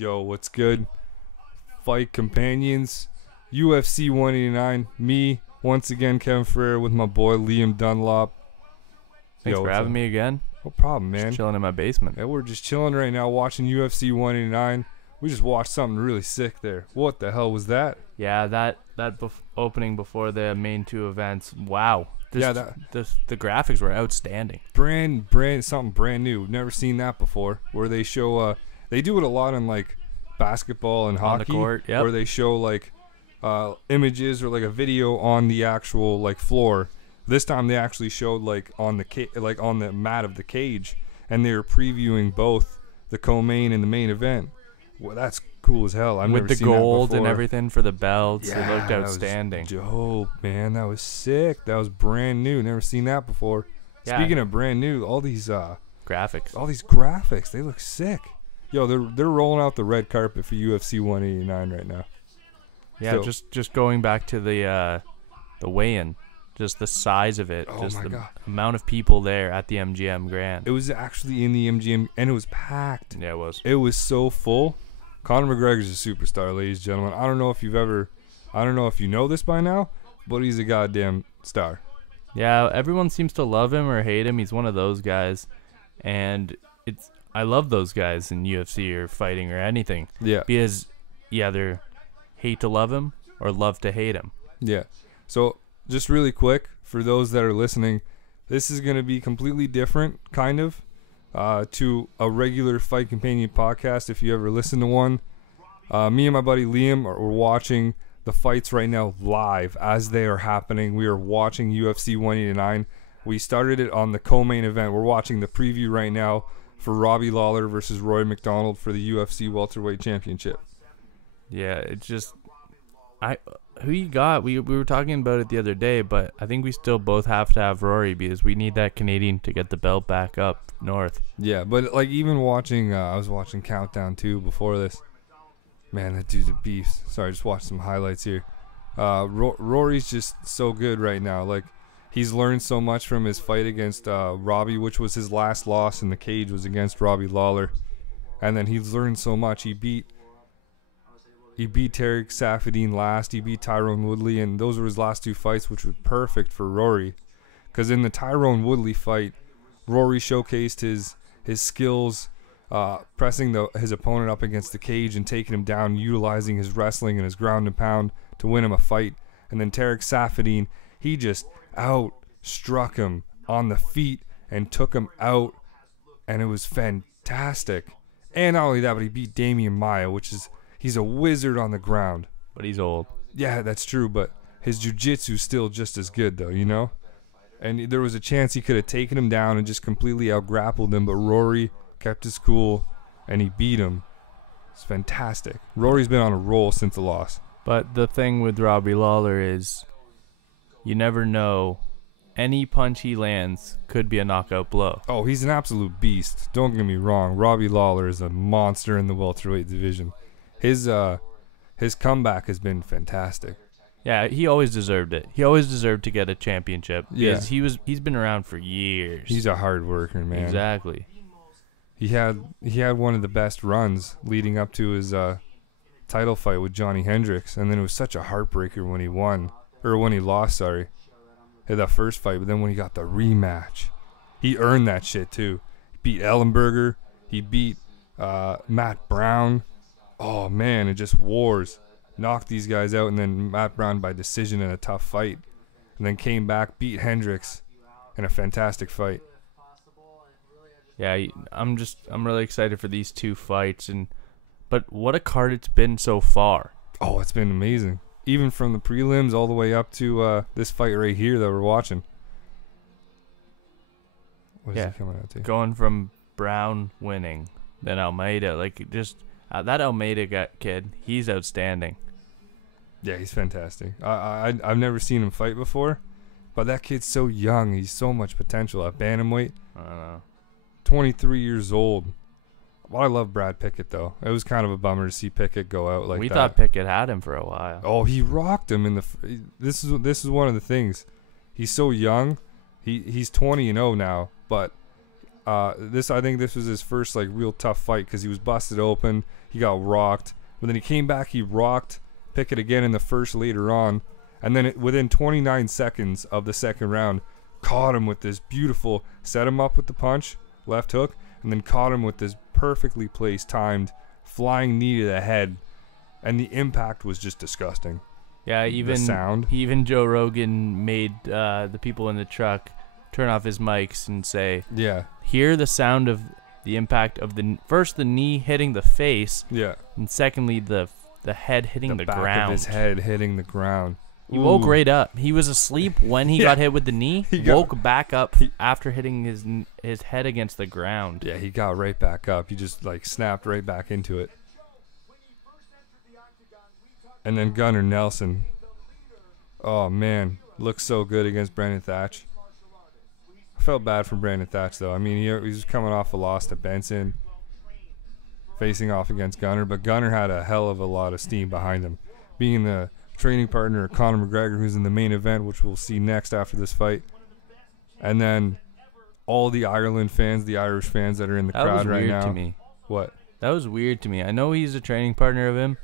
Yo, what's good? Fight companions, UFC 189. Me, once again, Kevin Ferrer with my boy Liam Dunlop. Thanks Yo, for having me again. No problem, man. Just chilling in my basement. Yeah, we're just chilling right now watching UFC 189. We just watched something really sick there. What the hell was that? Yeah, that opening before the main two events. Wow. The graphics were outstanding. Something brand new. Never seen that before. Where they show, they do it a lot in like basketball and hockey. On the court, yep. Where they show like images or like a video on the actual like floor. This time they actually showed like on the mat of the cage, and they were previewing both the co-main and the main event. Well, that's cool as hell. With the gold and everything for the belts, yeah, it looked outstanding. That was dope, man. That was sick. That was brand new. Never seen that before. Yeah. Speaking of brand new, all these graphics, they look sick. Yo, they're rolling out the red carpet for UFC 189 right now. Yeah, so, just going back to the weigh-in, just the size of it, God. Amount of people there at the MGM Grand. It was actually in the MGM, and it was packed. Yeah, it was. It was so full. Conor McGregor's a superstar, ladies and gentlemen. I don't know if you know this by now, but he's a goddamn star. Yeah, everyone seems to love him or hate him. He's one of those guys, and I love those guys in UFC or fighting or anything. Yeah. Because you either hate to love him or love to hate him. Yeah. So just really quick, for those that are listening, this is going to be completely different, kind of, to a regular Fight Companion podcast, if you ever listen to one. Me and my buddy Liam are watching the fights right now live as they are happening. We are watching UFC 189. We started it on the co-main event. We're watching the preview right now for Robbie Lawler versus Roy McDonald for the UFC Welterweight Championship. Yeah, it's just... who you got? We were talking about it the other day, but I think we still both have to have Rory because we need that Canadian to get the belt back up north. Yeah, but like even watching, I was watching Countdown 2 before this. Man, that dude's a beast. Sorry, just watched some highlights here. Rory's just so good right now. Like, he's learned so much from his fight against Robbie, which was his last loss in the cage, was against Robbie Lawler. And then he's learned so much. He beat Tarek Saffiedine last. He beat Tyrone Woodley, and those were his last two fights, which were perfect for Rory. Because in the Tyrone Woodley fight, Rory showcased his skills, pressing his opponent up against the cage and taking him down, utilizing his wrestling and his ground and pound to win him a fight. And then Tarek Saffiedine, he just outstruck him on the feet and took him out, and it was fantastic. And not only that, but he beat Damian Maia, he's a wizard on the ground. But he's old. Yeah, that's true, but his jiu-jitsu's still just as good, though, you know? And there was a chance he could have taken him down and just completely out-grappled him, but Rory kept his cool, and he beat him. It's fantastic. Rory's been on a roll since the loss. But the thing with Robbie Lawler is you never know. Any punch he lands could be a knockout blow. Oh, he's an absolute beast. Don't get me wrong. Robbie Lawler is a monster in the welterweight division. His comeback has been fantastic. Yeah, he always deserved it. He always deserved to get a championship. Yeah. Because he's been around for years. He's a hard worker, man. Exactly. He had one of the best runs leading up to his title fight with Johnny Hendricks, and then it was such a heartbreaker when he lost, sorry. Had that first fight, but then when he got the rematch, he earned that shit too. He beat Ellenberger. He beat Matt Brown. Oh man, it just wars. Knocked these guys out, and then Matt Brown by decision in a tough fight, and then came back, beat Hendricks in a fantastic fight. Yeah, I'm really excited for these two fights, but what a card it's been so far. Oh, it's been amazing. Even from the prelims all the way up to this fight right here that we're watching. What is he coming out to? Going from Brown winning, then Almeida, that Almeida kid, he's outstanding. Yeah, he's fantastic. I've never seen him fight before, but that kid's so young. He's so much potential at bantamweight. I don't know. 23 years old. Well, I love Brad Pickett, though. It was kind of a bummer to see Pickett go out like that. We thought Pickett had him for a while. Oh, he rocked him in the. This is one of the things. He's so young. He's 20-0 now, but I think this was his first like real tough fight because he was busted open. He got rocked, but then he came back. He rocked Pickett again in the first later on, and then within 29 seconds of the second round, caught him with this beautiful, set him up with the punch, left hook, and then caught him with this perfectly placed, timed flying knee to the head, and the impact was just disgusting. Yeah, even the sound. Even Joe Rogan made the people in the truck turn off his mics and say, Yeah. hear the sound of the impact of the knee hitting the face, Yeah. and secondly the head hitting the back ground. of his head hitting the ground. He woke right up. He was asleep when he got hit with the knee. He woke back up after hitting his head against the ground. Yeah, he got right back up. He just like snapped right back into it. And then Gunnar Nelson. Oh man, looks so good against Brandon Thatch. I felt bad for Brandon Thatch though. I mean, he was coming off a loss to Benson, facing off against Gunnar, but Gunnar had a hell of a lot of steam behind him, being the training partner of Conor McGregor, who's in the main event, which we'll see next after this fight. And then all the Ireland fans, the Irish fans that are in the crowd right now. That was weird to me. What? That was weird to me. I know he's a training partner of him,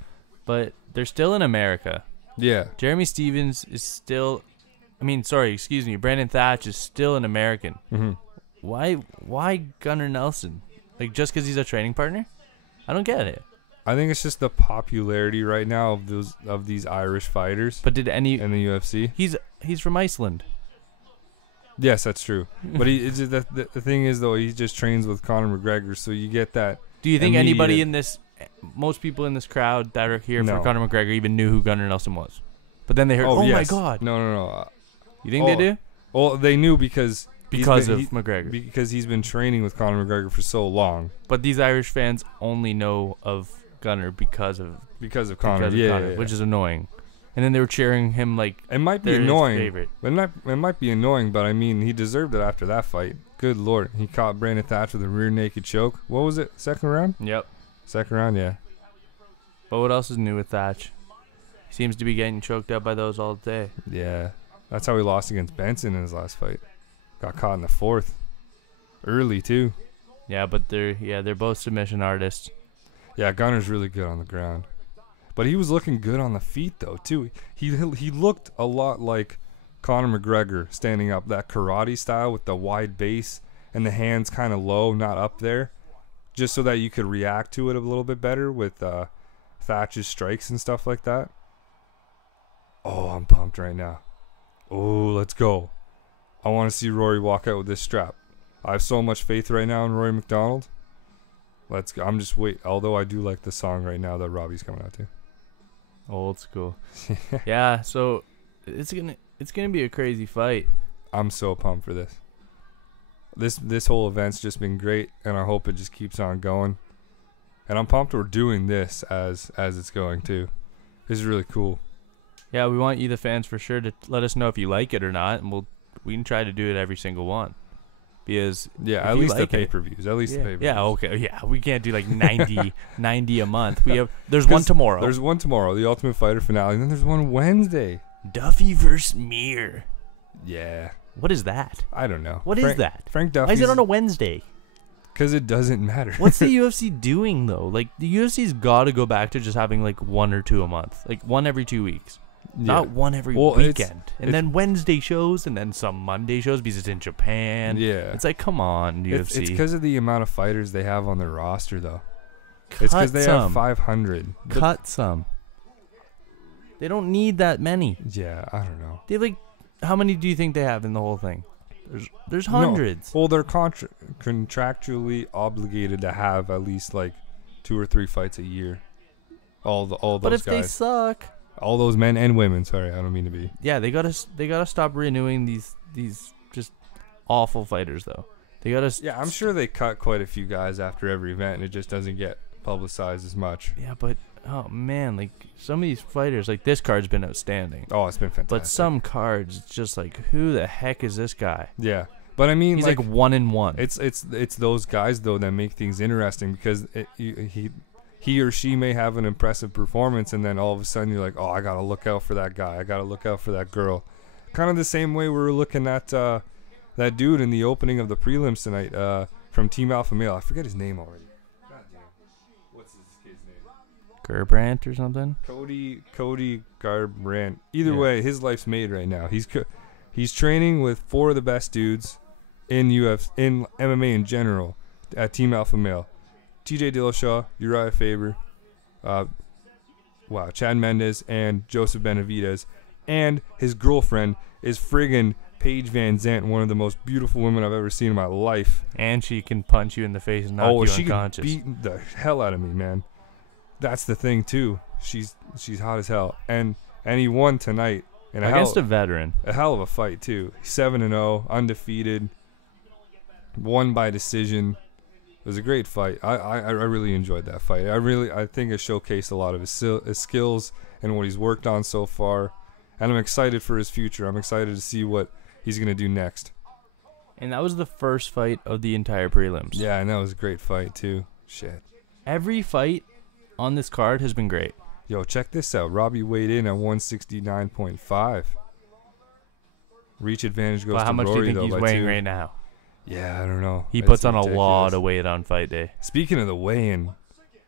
but they're still in America. Yeah. Jeremy Stevens is still... Brandon Thatch is still an American. Mm-hmm. Why Gunnar Nelson? Like, just because he's a training partner? I don't get it. I think it's just the popularity right now of these Irish fighters. But did any in the UFC? He's from Iceland. Yes, that's true. But the thing is though, he just trains with Conor McGregor, so you get that. Do you think anybody in this, most people in this crowd that are here for Conor McGregor even knew who Gunnar Nelson was? But then they heard, yes. my God. No. You think they do? Well, they knew because of McGregor. Because he's been training with Conor McGregor for so long. But these Irish fans only know of Gunnar because of Conor, yeah. Which is annoying. And then they were cheering him like it might be annoying. Favorite. It might be annoying, but I mean, he deserved it after that fight. Good Lord, he caught Brandon Thatch with a rear naked choke. What was it? Second round? Yep. Second round, yeah. But what else is new with Thatch? He seems to be getting choked out by those all day. Yeah, that's how he lost against Benson in his last fight. Got caught in the fourth, early too. Yeah, but they're both submission artists. Yeah, Gunnar's really good on the ground. But he was looking good on the feet, though, too. He looked a lot like Conor McGregor standing up, that karate style with the wide base and the hands kind of low, not up there, just so that you could react to it a little bit better with Thatch's strikes and stuff like that. Oh, I'm pumped right now. Oh, let's go. I want to see Rory walk out with this strap. I have so much faith right now in Rory McDonald. Let's go. I'm just wait. Although I do like the song right now that Robbie's coming out to. Old school. Yeah, so it's gonna be a crazy fight. I'm so pumped for this. This whole event's just been great, and I hope it just keeps on going. And I'm pumped we're doing this as it's going too. This is really cool. Yeah, we want you, the fans, for sure to let us know if you like it or not, and we can try to do it every single one. Because at least the pay-per-views. At least the pay-per-views. Yeah, okay. Yeah, we can't do like 90 a month. There's one tomorrow. There's one tomorrow, the Ultimate Fighter finale, and then there's one Wednesday. Duffy versus Mir. Yeah. What is that? I don't know. What is that? Frank Duffy. Why is it on a Wednesday? Because it doesn't matter. What's the UFC doing though? Like the UFC's got to go back to just having like one or two a month, like one every 2 weeks. Yeah. Not one every weekend. And then Wednesday shows and then some Monday shows because it's in Japan. Yeah. It's like, come on, UFC. It's because of the amount of fighters they have on their roster, though. It's because they have 500. Cut some. They don't need that many. Yeah, I don't know. They like, how many do you think they have in the whole thing? There's hundreds. No. Well, they're contractually obligated to have at least like 2 or 3 fights a year. All those guys. But if they suck. All those men and women. Sorry, I don't mean to be. Yeah, they gotta stop renewing these just awful fighters though. They gotta. Yeah, I'm sure they cut quite a few guys after every event, and it just doesn't get publicized as much. Yeah, but oh man, like some of these fighters, like this card's been outstanding. Oh, it's been fantastic. But some cards, it's just like, who the heck is this guy? Yeah, but I mean, he's like 1-1. It's those guys though that make things interesting because he or she may have an impressive performance, and then all of a sudden you're like, oh, I gotta look out for that guy. I gotta look out for that girl. Kind of the same way we were looking at that dude in the opening of the prelims tonight, from Team Alpha Male. I forget his name already. God damn. What's his kid's name? Garbrandt or something? Cody Garbrandt. Either way, his life's made right now. He's training with 4 of the best dudes in MMA in general at Team Alpha Male. TJ Dillashaw, Uriah Faber, Chad Mendes, and Joseph Benavidez. And his girlfriend is friggin' Paige Van Zandt, one of the most beautiful women I've ever seen in my life. And she can punch you in the face and knock you unconscious. She can beat the hell out of me, man. That's the thing too. She's hot as hell. And he won tonight. Against a veteran. A hell of a fight too. 7-0, undefeated. Won by decision. It was a great fight. I really enjoyed that fight. I think it showcased a lot of his skills and what he's worked on so far. And I'm excited for his future. I'm excited to see what he's going to do next. And that was the first fight of the entire prelims. Yeah, and that was a great fight too. Shit. Every fight on this card has been great. Yo, check this out. Robbie weighed in at 169.5. Reach advantage goes to Rory, how much do you think though, he's weighing right now? Yeah, I don't know. He puts on ridiculous. A lot of weight on fight day. Speaking of the weigh-in,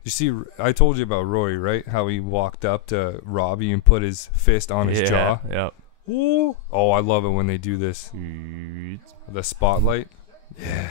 you see, I told you about Rory, right? How he walked up to Robbie and put his fist on his jaw. Yep. Ooh. Oh, I love it when they do this. The spotlight. Yeah.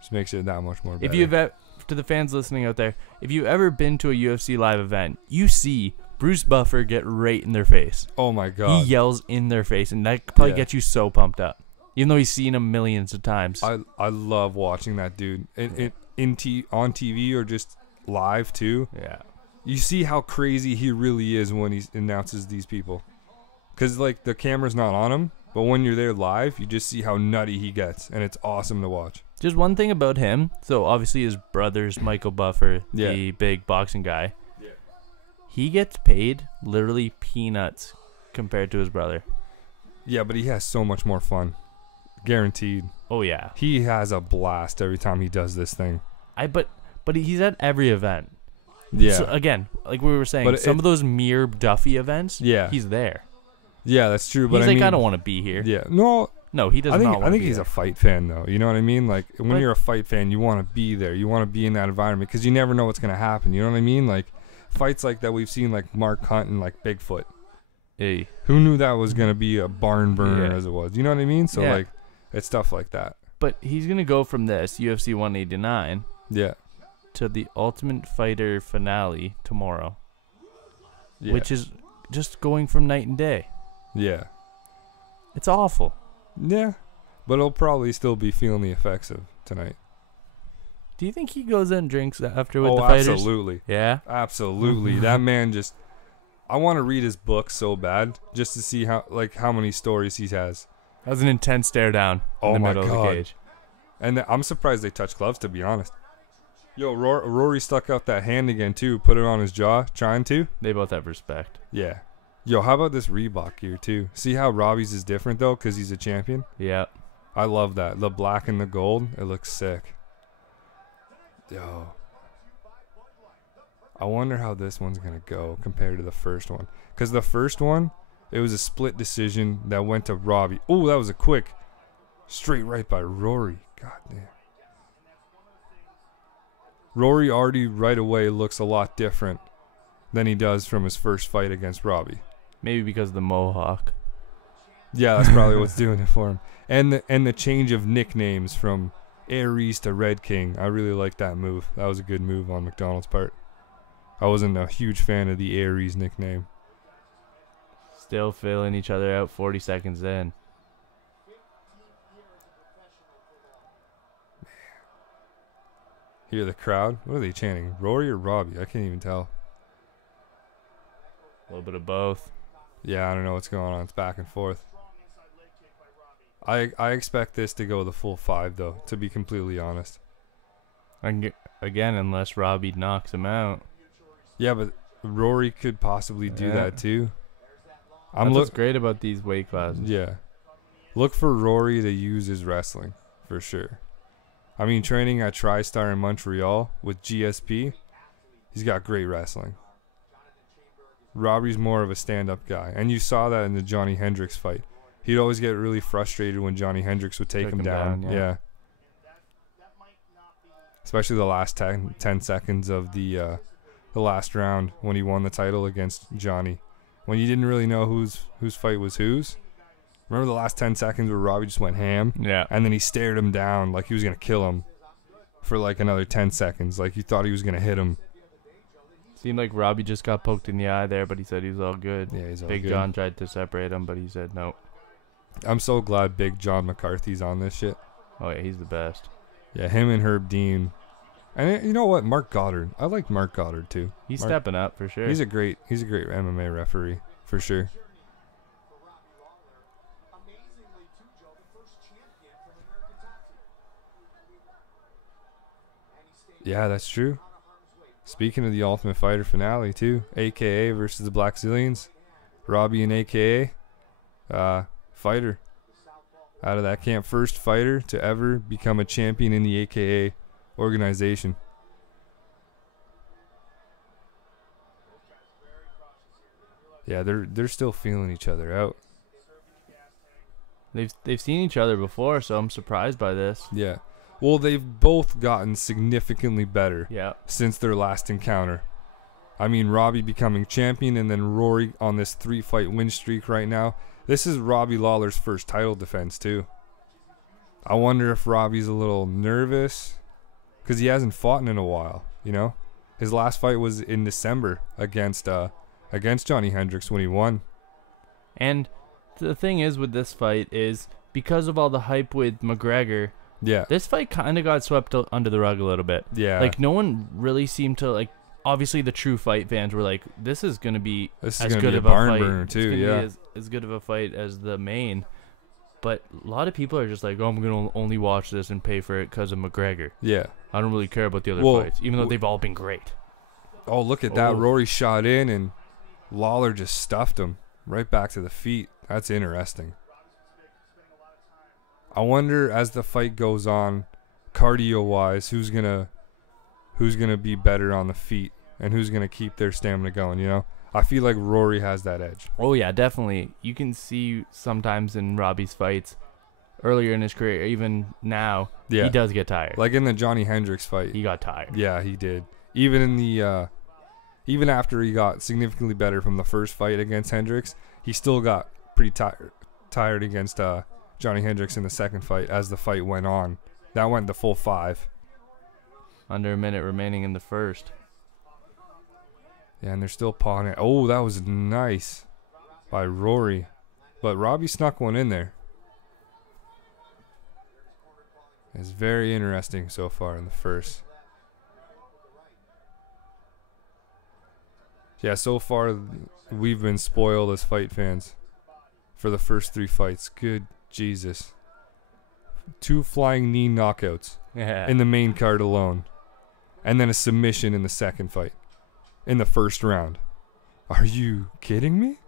Just makes it that much more better. If you've to the fans listening out there, if you've ever been to a UFC live event, you see Bruce Buffer get right in their face. Oh my God. He yells in their face, and that probably gets you so pumped up. Even though he's seen him millions of times. I love watching that dude on TV or just live too. Yeah. You see how crazy he really is when he announces these people. Because like the camera's not on him, but when you're there live, you just see how nutty he gets, and it's awesome to watch. Just one thing about him. So obviously his brother's Michael Buffer, the big boxing guy. Yeah. He gets paid literally peanuts compared to his brother. Yeah, but he has so much more fun. Guaranteed. Oh yeah. He has a blast every time he does this thing. But he's at every event. Yeah. So again, like we were saying, some of those mere Duffy events, he's there. Yeah, that's true. But he's I don't want to be here. Yeah. No, he does not. I think he's a fight fan, though. You know what I mean? Like when you're a fight fan, you want to be there. You want to be in that environment because you never know what's gonna happen. You know what I mean? Like fights like that we've seen, like Mark Hunt and like Bigfoot. Hey. Who knew that was gonna be a barn burner as it was? You know what I mean? So like, it's stuff like that. But he's gonna go from this UFC 189. Yeah. To the Ultimate Fighter finale tomorrow. Yeah. Which is just going from night and day. Yeah. It's awful. Yeah. But he'll probably still be feeling the effects of tonight. Do you think he goes and drinks after with the fighters? Absolutely. Yeah? Absolutely. That man just... I want to read his book so bad just to see how many stories he has. That was an intense stare down in the middle of the cage. And I'm surprised they touched gloves, to be honest. Yo, Rory stuck out that hand again, too. Put it on his jaw, trying to. They both have respect. Yeah. Yo, how about this Reebok gear, too? See how Robbie's is different, though, because he's a champion? Yeah. I love that. The black and the gold, it looks sick. Yo. I wonder how this one's going to go compared to the first one. Because the first one, it was a split decision that went to Robbie. Oh, that was a quick straight right by Rory. God damn. Rory already right away looks a lot different than he does from his first fight against Robbie. Maybe because of the mohawk. Yeah, that's probably what's doing it for him. And the change of nicknames from Aries to Red King. I really like that move. That was a good move on McDonald's part. I wasn't a huge fan of the Aries nickname. Still filling each other out 40 seconds in. Hear the crowd? What are they chanting? Rory or Robbie? I can't even tell. A little bit of both. Yeah, I don't know what's going on. It's back and forth. I expect this to go the full 5, though, to be completely honest. Again, unless Robbie knocks him out. Yeah, but Rory could possibly do that, too. That's what's great about these weight classes. Yeah. Look for Rory to use his wrestling, for sure. I mean, training at TriStar in Montreal with GSP, he's got great wrestling. Robbie's more of a stand-up guy. And you saw that in the Johnny Hendricks fight. He'd always get really frustrated when Johnny Hendricks would take him down. Yeah. especially the last 10 seconds of the last round when he won the title against Johnny, when you didn't really know whose fight was whose. Remember the last 10 seconds where Robbie just went ham? Yeah. And then he stared him down like he was going to kill him for like another 10 seconds. Like you thought he was going to hit him. Seemed like Robbie just got poked in the eye there, but he said he was all good. Yeah, he's all Big good. John tried to separate him, but he said no. I'm so glad Big John McCarthy's on this shit. Oh, yeah, he's the best. Yeah, him and Herb Dean. And you know what? Mark Goddard. I like Mark Goddard too. He's stepping up for sure. He's a great MMA referee for sure. Yeah, that's true. Speaking of the Ultimate Fighter finale too, AKA versus the Black Zillions, Robbie and AKA, fighter out of that camp, first fighter to ever become a champion in the AKA organization. Yeah, they're still feeling each other out. They've seen each other before, so I'm surprised by this. Yeah. Well, they've both gotten significantly better since their last encounter. I mean, Robbie becoming champion and then Rory on this 3-fight win streak right now. This is Robbie Lawler's first title defense, too. I wonder if Robbie's a little nervous because he hasn't fought in a while, you know? His last fight was in December against Johnny Hendricks when he won. And the thing is with this fight is because of all the hype with McGregor, this fight kind of got swept under the rug a little bit. Yeah. Like, no one really seemed to, like, obviously the true fight fans were like, this is going to be as good of a fight. Too, yeah. As good of a fight as the main. But a lot of people are just like, oh, I'm going to only watch this and pay for it because of McGregor. Yeah. I don't really care about the other fights, even though they've all been great. Oh, look at that. Rory shot in and Lawler just stuffed him right back to the feet. That's interesting. I wonder as the fight goes on, cardio-wise, who's gonna be better on the feet and who's gonna keep their stamina going, you know? I feel like Rory has that edge. Oh yeah, definitely. You can see sometimes in Robbie's fights earlier in his career, even now, he does get tired. Like in the Johnny Hendricks fight. He got tired. Yeah, he did. Even in the even after he got significantly better from the first fight against Hendricks, he still got pretty tired against Johnny Hendricks in the second fight as the fight went on. That went the full 5. Under a minute remaining in the first. Yeah, and they're still pawing it. Oh, that was nice by Rory. But Robbie snuck one in there. It's very interesting so far in the first. Yeah, so far we've been spoiled as fight fans for the first 3 fights. Good Jesus. 2 flying knee knockouts in the main card alone. And then a submission in the second fight. In the first round. Are you kidding me?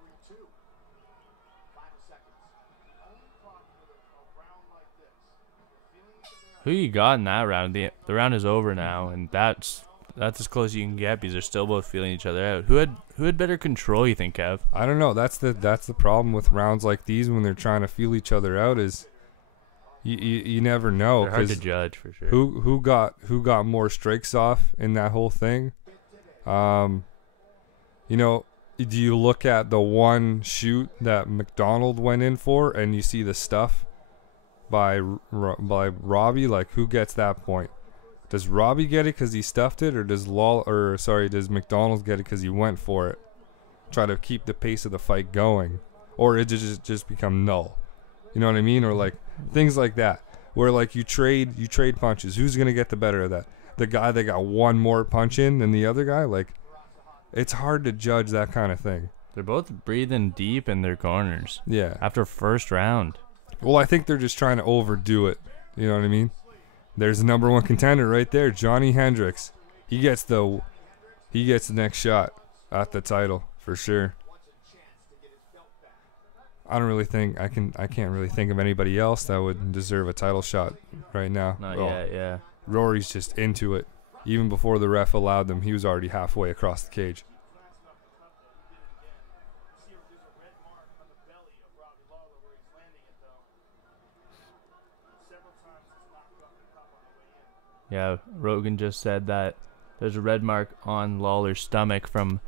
Who you got in that round? The round is over now, and that's as close as you can get because they're still both feeling each other out. Who had better control, you think, Kev? I don't know. That's the problem with rounds like these when they're trying to feel each other out is you never know. They're hard to judge for sure. Who got more strikes off in that whole thing? You know, do you look at the one shoot that McDonald went in for and you see the stuff by Robbie? Like, who gets that point? Does Robbie get it because he stuffed it, or does does McDonald get it because he went for it? Try to keep the pace of the fight going, or it just become null. You know what I mean? Or like things like that, where like you trade punches. Who's gonna get the better of that? The guy that got one more punch in than the other guy? Like, it's hard to judge that kind of thing. They're both breathing deep in their corners. Yeah. After first round. Well, I think they're just trying to overdo it. You know what I mean? There's the number 1 contender right there, Johnny Hendricks. He gets the next shot at the title for sure. I don't really think I can't really think of anybody else that would deserve a title shot right now. Not yet, yeah. Rory's just into it. Even before the ref allowed them, he was already halfway across the cage. Yeah, Rogan just said that there's a red mark on Lawler's stomach from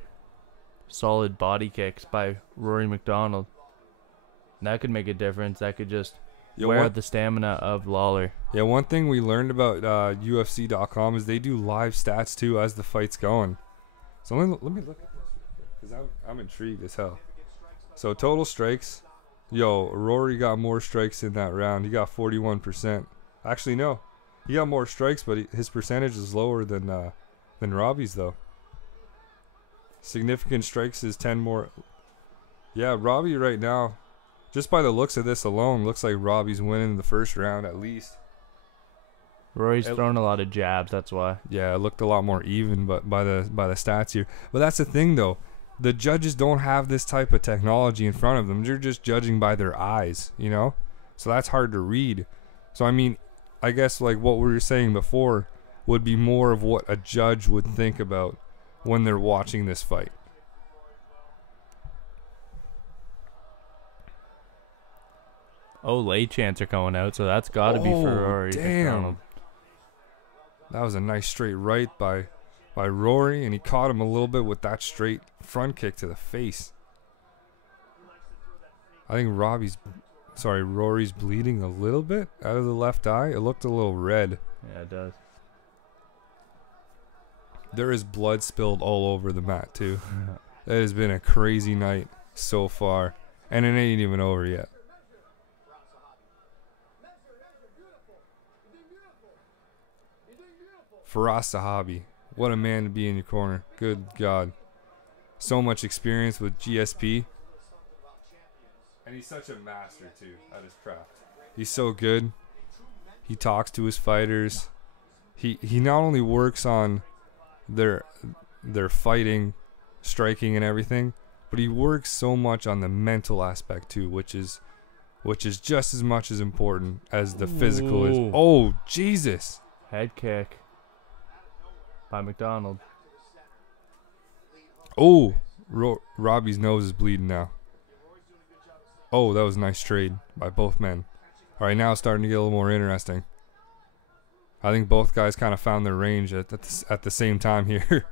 solid body kicks by Rory McDonald. And that could make a difference. That could just wear out the stamina of Lawler. Yeah, one thing we learned about UFC.com is they do live stats too as the fight's going. So let me look at this because I'm intrigued as hell. So total strikes. Yo, Rory got more strikes in that round. He got 41%. Actually, no. He got more strikes, but his percentage is lower than Robbie's, though. Significant strikes is 10 more. Yeah, Robbie right now, just by the looks of this alone, looks like Robbie's winning the first round at least. Rory's throwing a lot of jabs, that's why. Yeah, it looked a lot more even, but by the stats here. But that's the thing, though. The judges don't have this type of technology in front of them. They're just judging by their eyes, you know? So that's hard to read. So, I mean, I guess like what we were saying before would be more of what a judge would think about when they're watching this fight. Oh, late chants are coming out, so that's got to be for Rory. Damn. That was a nice straight right by Rory, and he caught him a little bit with that straight front kick to the face. I think Rory's bleeding a little bit out of the left eye. It looked a little red. Yeah, it does. There is blood spilled all over the mat, too. It has been a crazy night so far, and it ain't even over yet. Firas Zahabi. What a man to be in your corner. Good God. So much experience with GSP. And he's such a master, too, at his craft. He's so good. He talks to his fighters. He not only works on their fighting, striking, and everything, but he works so much on the mental aspect, too, which is just as much as important as the physical is. Oh, Jesus. Head kick by McDonald. Oh, Robbie's nose is bleeding now. Oh, that was a nice trade by both men. All right, now it's starting to get a little more interesting. I think both guys kind of found their range at the same time here.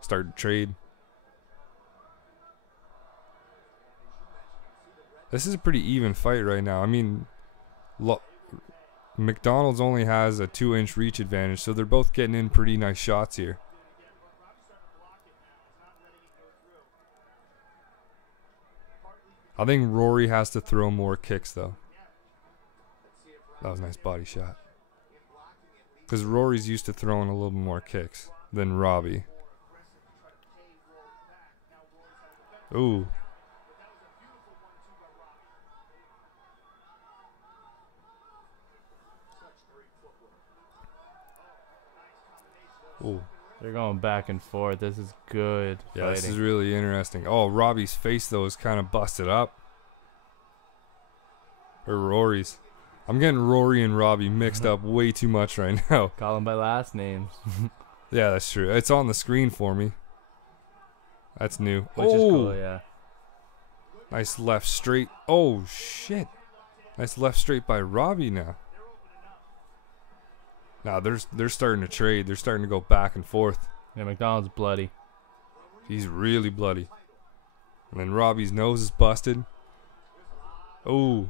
Started to trade. This is a pretty even fight right now. I mean, McDonald's only has a 2-inch reach advantage, so they're both getting in pretty nice shots here. I think Rory has to throw more kicks, though. That was a nice body shot. Because Rory's used to throwing a little more kicks than Robbie. Ooh. Ooh. They're going back and forth. This is good Yeah, fighting. This is really interesting. Oh, Robbie's face, though, is kind of busted up. Or Rory's. I'm getting Rory and Robbie mixed up way too much right now. Call them by last names. Yeah, that's true. It's on the screen for me. That's new. Which is cool, yeah. Nice left straight. Oh, shit. Nice left straight by Robbie now. Now they're starting to trade. They're starting to go back and forth. Yeah, McDonald's bloody. He's really bloody. And then Robbie's nose is busted. Oh.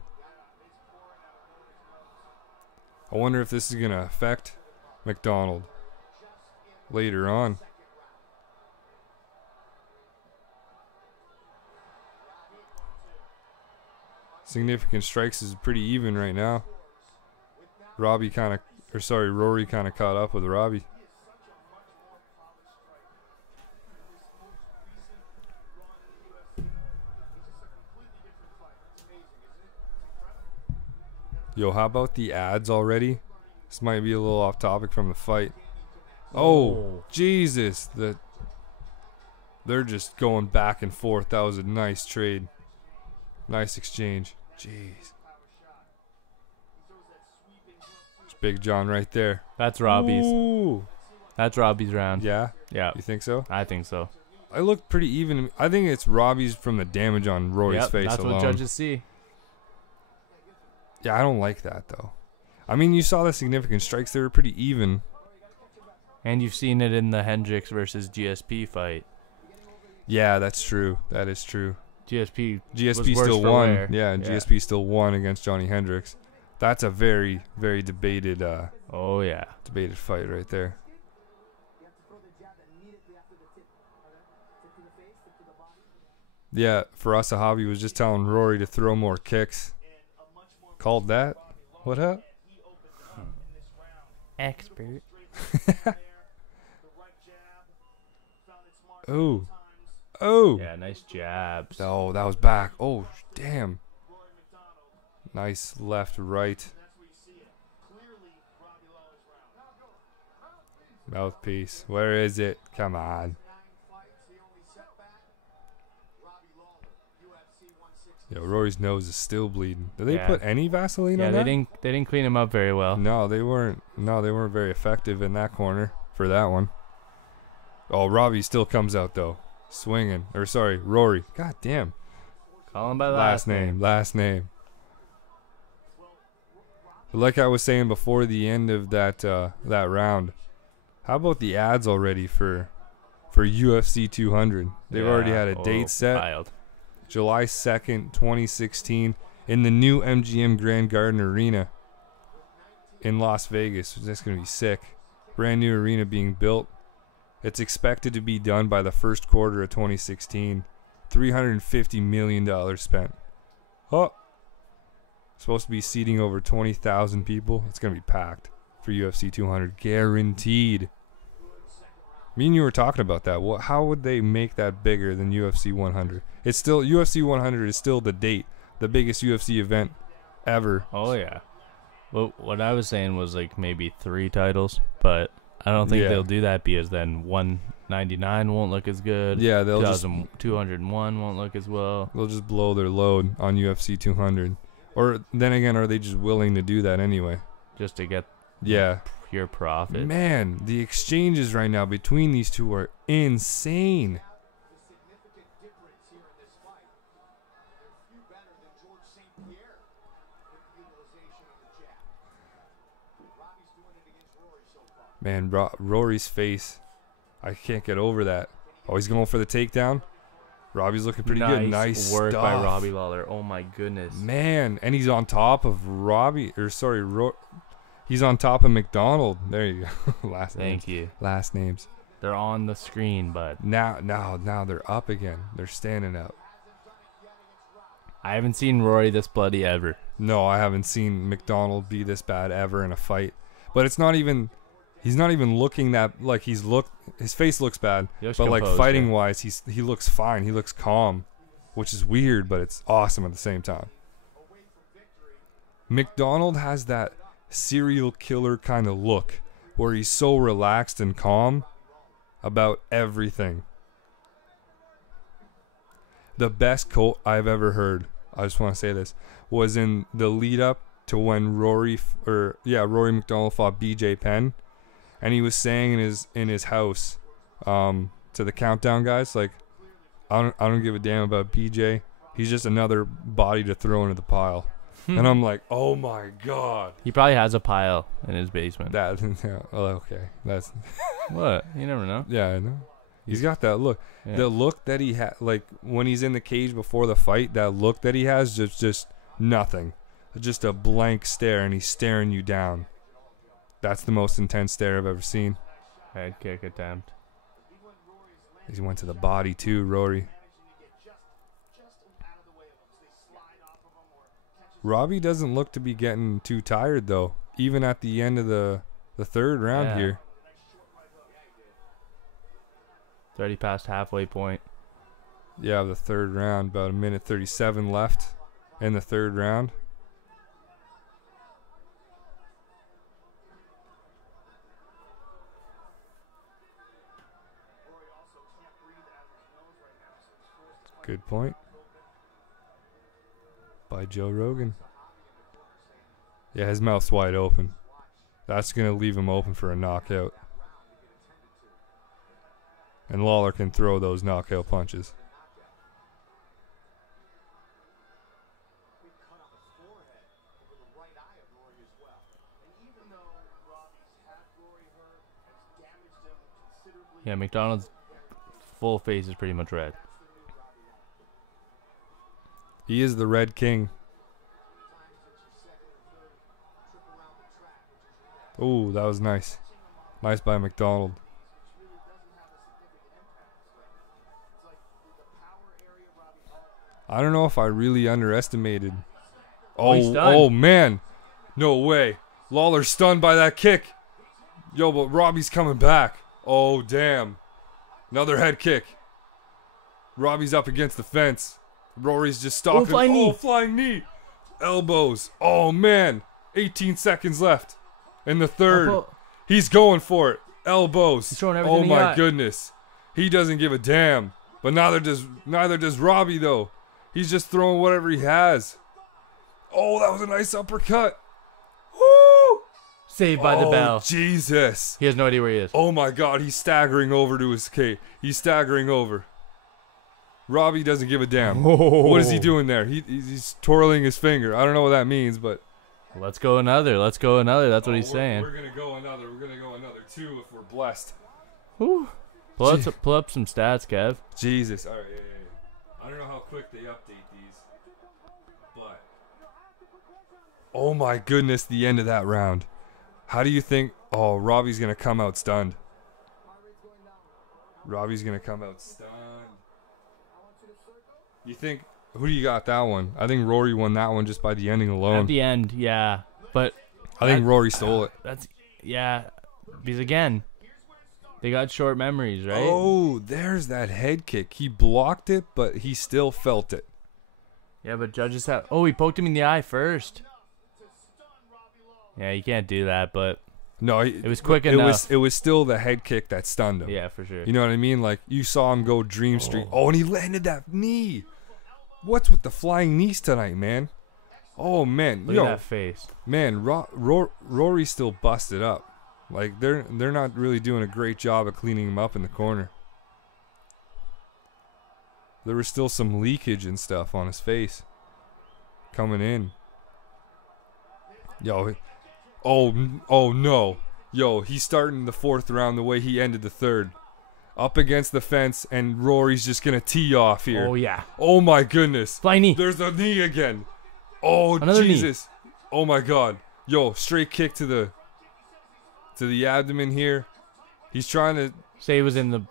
I wonder if this is going to affect McDonald later on. Significant strikes is pretty even right now. Rory kind of caught up with Robbie. Yo, how about the ads already? This might be a little off topic from the fight. Oh, Jesus. They're just going back and forth. That was a nice trade. Nice exchange. Jeez. Big John right there. That's Robbie's. Ooh. That's Robbie's round. Yeah? Yeah. You think so? I think so. I looked pretty even. I think it's Robbie's from the damage on Rory's face that's alone. That's what judges see. Yeah, I don't like that, though. I mean, you saw the significant strikes. They were pretty even. And you've seen it in the Hendricks versus GSP fight. Yeah, that's true. That is true. GSP still won. Wear. Yeah, and GSP still won against Johnny Hendricks. That's a very, very debated debated fight right there. Yeah, Farasahabi was just telling Rory to throw more kicks. Called that? What up? Expert. Oh. Oh. Yeah, nice jabs. Oh, that was back. Oh, damn. Nice left, right. Mouthpiece. Where is it? Come on. Yo, Rory's nose is still bleeding. Did they put any Vaseline on that? Yeah, they didn't clean him up very well. No, they weren't. No, they weren't very effective in that corner for that one. Oh, Robbie still comes out though, swinging. Or sorry, Rory. God damn. Call him by last name. Last name. But like I was saying before the end of that round, how about the ads already for UFC 200? They've already had a date set. Wild. July 2nd, 2016, in the new MGM Grand Garden Arena in Las Vegas. That's going to be sick. Brand new arena being built. It's expected to be done by the first quarter of 2016. $350 million spent. Oh, supposed to be seating over 20,000 people. It's going to be packed for UFC 200. Guaranteed. Me and you were talking about that. How would they make that bigger than UFC 100? It's still UFC 100 is still the biggest UFC event ever. Oh yeah. Well, what I was saying was like maybe 3 titles, but I don't think they'll do that because then 199 won't look as good. Yeah, 201 won't look as well. They'll just blow their load on UFC 200. Or then again, are they just willing to do that anyway? Just to get pure profit. Man, the exchanges right now between these two are insane. Man, Rory's face, I can't get over that. Oh, he's going for the takedown. Robbie's looking pretty good. Nice work stuff by Robbie Lawler. Oh my goodness. Man, and he's on top of he's on top of McDonald. There you go. Thank you. Last names. They're on the screen, but now they're up again. They're standing up. I haven't seen Rory this bloody ever. No, I haven't seen McDonald be this bad ever in a fight. But it's not even. He's not even looking that like his face looks bad, but like fighting wise, he looks fine. He looks calm, which is weird, but it's awesome at the same time. McDonald has that serial killer kind of look where he's so relaxed and calm about everything. The best quote I've ever heard, I just want to say this, was in the lead up to when Rory McDonald fought BJ Penn. And he was saying in his house to the Countdown guys, like, I don't give a damn about BJ. He's just another body to throw into the pile. And I'm like, oh my god. He probably has a pile in his basement. Okay. That's what? You never know. Yeah, I know. He's got that look. Yeah. The look that he had, like when he's in the cage before the fight, that look that he has, just nothing. Just a blank stare, and he's staring you down. That's the most intense stare I've ever seen. Head kick attempt. He went to the body too, Rory. Robbie doesn't look to be getting too tired though, even at the end of the third round here. 30 past halfway point. Yeah, the third round, about 1:37 left in the third round. Good point by Joe Rogan. Yeah, his mouth's wide open. That's going to leave him open for a knockout. And Lawler can throw those knockout punches. Yeah, McDonald's full face is pretty much red. He is the Red King. Oh, that was nice. Nice by McDonald. I don't know if I really underestimated. Oh man. No way. Lawler's stunned by that kick. Yo, but Robbie's coming back. Oh, damn. Another head kick. Robbie's up against the fence. Rory's just stalking. Flying knee. Elbows. Oh, man. 18 seconds left in the third. He's going for it. Elbows. Oh, my goodness. He doesn't give a damn. But neither does Robbie, though. He's just throwing whatever he has. Oh, that was a nice uppercut. Woo! Saved by the bell. Jesus. He has no idea where he is. Oh, my God. He's staggering over to his cage. He's staggering over. Robbie doesn't give a damn. What is he doing there? He's twirling his finger. I don't know what that means, but... Let's go another. Let's go another. That's what he's saying. We're going to go another. We're going to go another 2 if we're blessed. Whew. Pull up some stats, Kev. Jesus. All right, yeah. I don't know how quick they update these, but... Oh, my goodness, the end of that round. How do you think... Oh, Robbie's going to come out stunned. Robbie's going to come out stunned. You think... Who do you got that one? I think Rory won that one just by the ending alone. At the end, yeah. But... I think Rory stole it. Yeah. Because, again, they got short memories, right? Oh, there's that head kick. He blocked it, but he still felt it. Yeah, but judges have... Oh, he poked him in the eye first. Yeah, you can't do that, but... No, it was quick enough. It was still the head kick that stunned him. Yeah, for sure. You know what I mean? Like, you saw him go Dream Street. Oh, and he landed that knee. What's with the flying knees tonight, man? Oh, man. Look at that face. Man, Rory's still busted up. Like, they're not really doing a great job of cleaning him up in the corner. There was still some leakage and stuff on his face coming in. Yo, oh no. Yo, he's starting the 4th round the way he ended the 3rd. Up against the fence, and Rory's just going to tee off here. Oh, yeah. Oh, my goodness. Fly knee. There's a knee again. Oh, another Jesus. Knee. Oh, my God. Yo, straight kick to the abdomen here. He's trying to... Say it was in the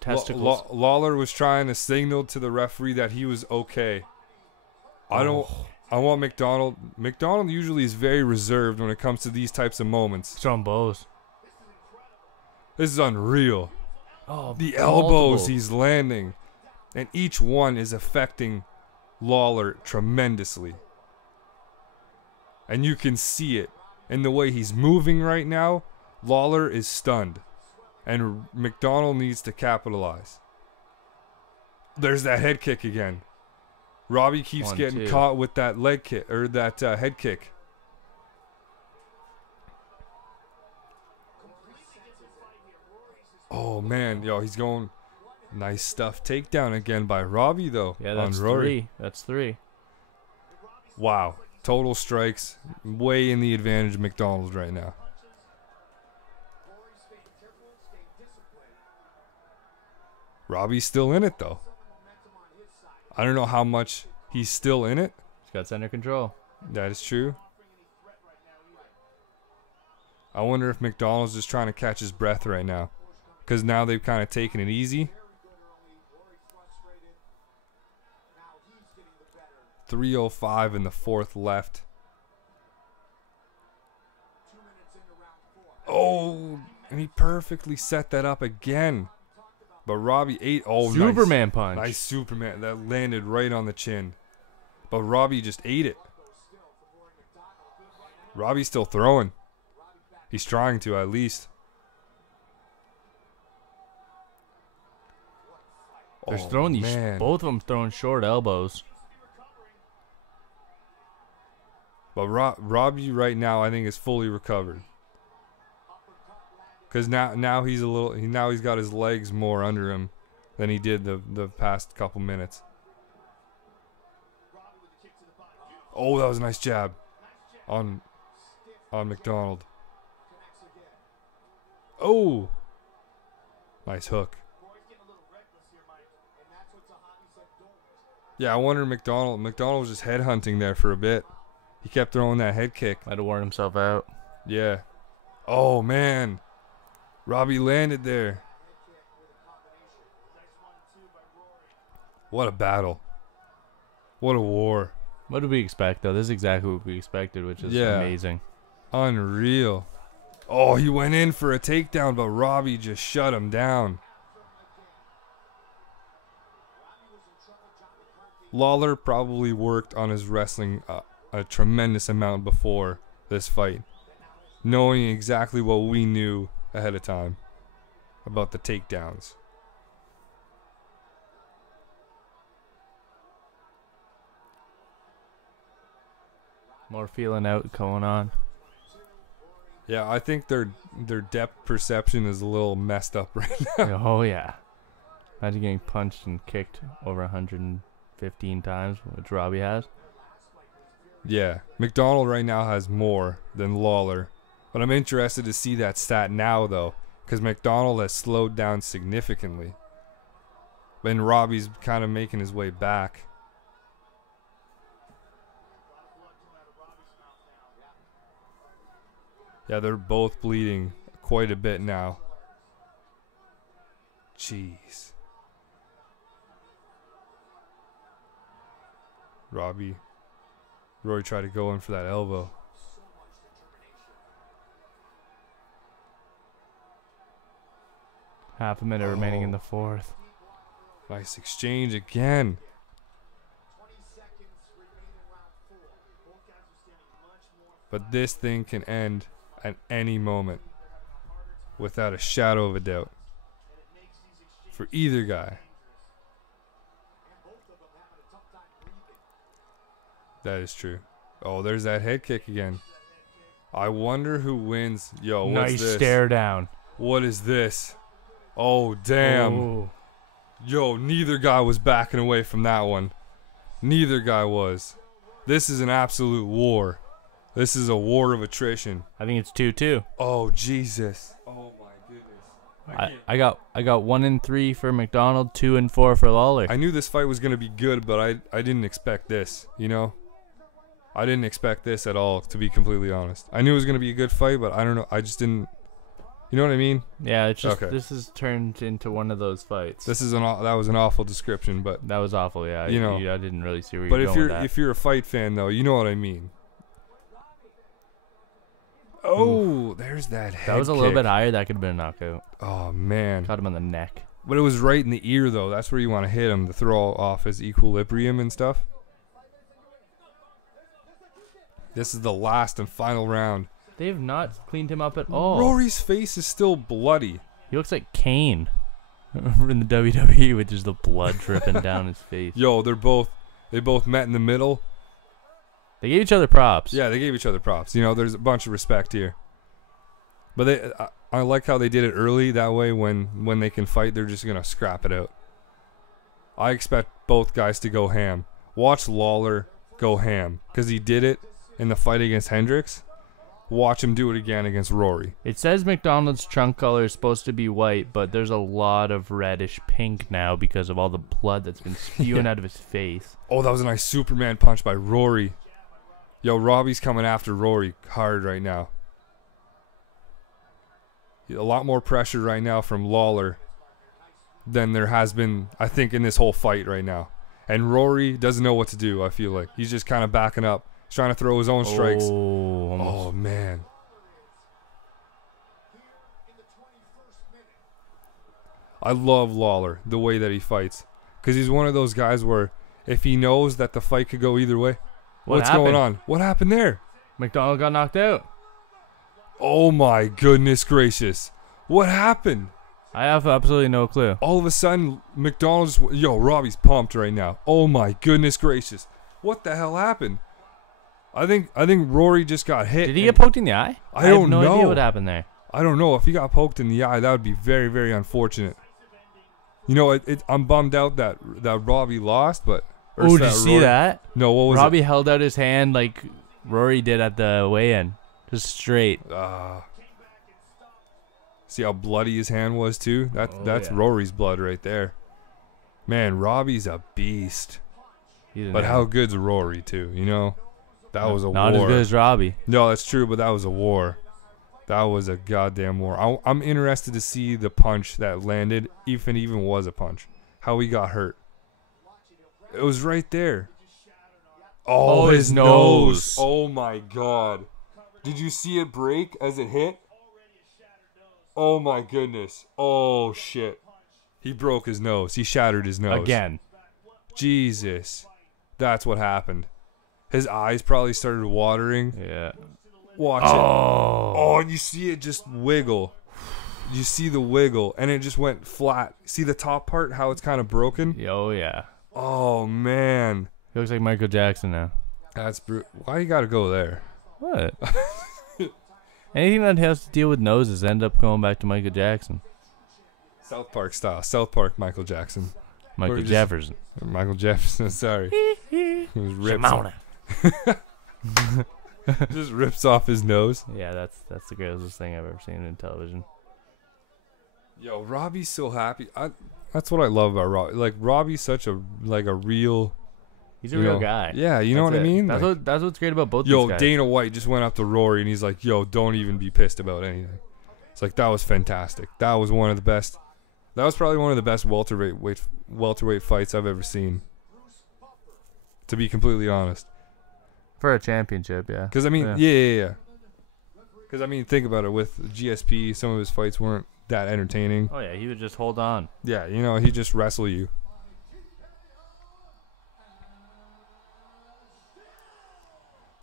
testicles. Lawler was trying to signal to the referee that he was okay. I want McDonald. McDonald usually is very reserved when it comes to these types of moments. It's on bows. This is unreal. Oh, the elbows he's landing. And each one is affecting Lawler tremendously. And you can see it. In the way he's moving right now, Lawler is stunned. And McDonald needs to capitalize. There's that head kick again. Robbie keeps getting caught with that leg kick, or that head kick. Oh, man. Yo, he's going... Nice stuff. Takedown again by Robbie, though. Yeah, that's on Rory. 3. That's 3. Wow. Total strikes. Way in the advantage of McDonald's right now. Robbie's still in it, though. I don't know how much he's still in it. He's got center control. That is true. I wonder if McDonald's just trying to catch his breath right now. Because now they've kind of taken it easy. 3:05 in the 4th left. Oh, and he perfectly set that up again. But Robbie ate. Oh, Superman punch. Nice Superman. That landed right on the chin. But Robbie just ate it. Robbie's still throwing. He's trying to, at least. They're throwing these. Man. Both of them throwing short elbows. But Robbie right now, I think, is fully recovered. Because now he's he's got his legs more under him than he did the past couple minutes. Oh, that was a nice jab on McDonald. Oh, Nice hook. Yeah, I wonder McDonald was just headhunting there for a bit. He kept throwing that head kick. Might have worn himself out. Yeah. Oh, man. Robbie landed there. What a battle. What a war. What did we expect, though? This is exactly what we expected, which is amazing. Unreal. Oh, he went in for a takedown, but Robbie just shut him down. Lawler probably worked on his wrestling a tremendous amount before this fight, knowing exactly what we knew ahead of time about the takedowns. More feeling out going on. Yeah, I think their depth perception is a little messed up right now. Oh, yeah. Imagine getting punched and kicked over 115 times, which Robbie has. Yeah, McDonald right now has more than Lawler. But I'm interested to see that stat now, though, because McDonald has slowed down significantly. And Robbie's kind of making his way back. Yeah, they're both bleeding quite a bit now. Jeez. Rory tried to go in for that elbow. Half a minute remaining in the fourth. Nice exchange again. But this thing can end at any moment, without a shadow of a doubt, for either guy. That is true. Oh, there's that head kick again. I wonder who wins. Yo, what's nice this? stare down. What is this? Oh, damn. Oh. Yo, neither guy was backing away from that one. Neither guy was. This is an absolute war. This is a war of attrition. I think it's 2-2. Oh, Jesus. Oh, my goodness. I got 1 and 3 for McDonald, 2 and 4 for Lawler. I knew this fight was going to be good, but I didn't expect this, you know? I didn't expect this at all, to be completely honest. I knew it was going to be a good fight, but I don't know. I just didn't. You know what I mean? Yeah, it's just okay. This has turned into one of those fights. That was an awful description, but that was awful. Yeah, you know, I didn't really see where but you're going with that. if you're a fight fan though, you know what I mean. Oh, there's that head That was a kick. little bit higher. That could have been a knockout. Oh man, Caught him on the neck. But it was right in the ear though. That's where you want to hit him to throw off his equilibrium and stuff. This is the last and final round. They have not cleaned him up at all. Rory's face is still bloody. He looks like Kane in the WWE with just the blood dripping down his face. Yo, they both met in the middle. They gave each other props. Yeah, they gave each other props. You know, there's a bunch of respect here. But I like how they did it early. That way, when they can fight, they're just gonna scrap it out. I expect both guys to go ham. Watch Lawler go ham because he did it in the fight against Hendricks. Watch him do it again against Rory. It says McDonald's trunk color is supposed to be white, but there's a lot of reddish pink now because of all the blood that's been spewing out of his face. Oh, that was a nice Superman punch by Rory. Yo, Robbie's coming after Rory hard right now. A lot more pressure right now from Lawler than there has been, I think, in this whole fight right now. And Rory doesn't know what to do, I feel like. He's just kind of backing up. He's trying to throw his own strikes. Oh, man. I love Lawler, the way that he fights. Because he's one of those guys where if he knows that the fight could go either way, what's going on? What happened there? McDonald got knocked out. Oh, my goodness gracious. What happened? I have absolutely no clue. All of a sudden, McDonald just... Yo, Robbie's pumped right now. Oh, my goodness gracious. What the hell happened? I think Rory just got hit. Did he get poked in the eye? I don't know. I have no idea what happened there. I don't know. If he got poked in the eye, that would be very, very unfortunate. You know, I'm bummed out that Robbie lost, but... Oh, did you see that? No, what was it? Robbie held out his hand like Rory did at the weigh-in. Just straight. See how bloody his hand was too? That's yeah. Rory's blood right there. Man, Robbie's a beast. But how good's Rory too? You know, that was a war. Not as good as Robbie. No, that's true, but that was a war. That was a goddamn war. I'm interested to see the punch that landed, if it even was a punch. How he got hurt. It was right there. Oh, his nose. Oh my God. Did you see it break as it hit? Oh my goodness. Oh shit. He broke his nose. He shattered his nose. Again. Jesus. That's what happened. His eyes probably started watering. Yeah. Watch it. Oh, and you see it just wiggle. You see the wiggle, and it just went flat. See the top part, how it's kind of broken? Oh, yeah. Oh, man. He looks like Michael Jackson now. That's why you got to go there? What? Anything that has to deal with noses end up going back to Michael Jackson. South Park style. South Park Michael Jackson. Michael Jefferson. Michael Jefferson, sorry. Shimona. Just rips off his nose. Yeah, that's the greatest thing I've ever seen in television. Yo, Robbie's so happy. That's what I love about Robbie. Like, Robbie's such a real... He's a real guy. Yeah, you know what I mean? That's what's great about both these guys. Dana White just went up to Rory and he's like, yo, don't even be pissed about anything. It's like, that was fantastic. That was one of the best. That was probably one of the best welterweight fights I've ever seen. To be completely honest. For a championship, yeah. Because, I mean, yeah. Because, I mean, think about it. With GSP, some of his fights weren't that entertaining. Oh, yeah, he would just hold on. Yeah, you know, he'd just wrestle you.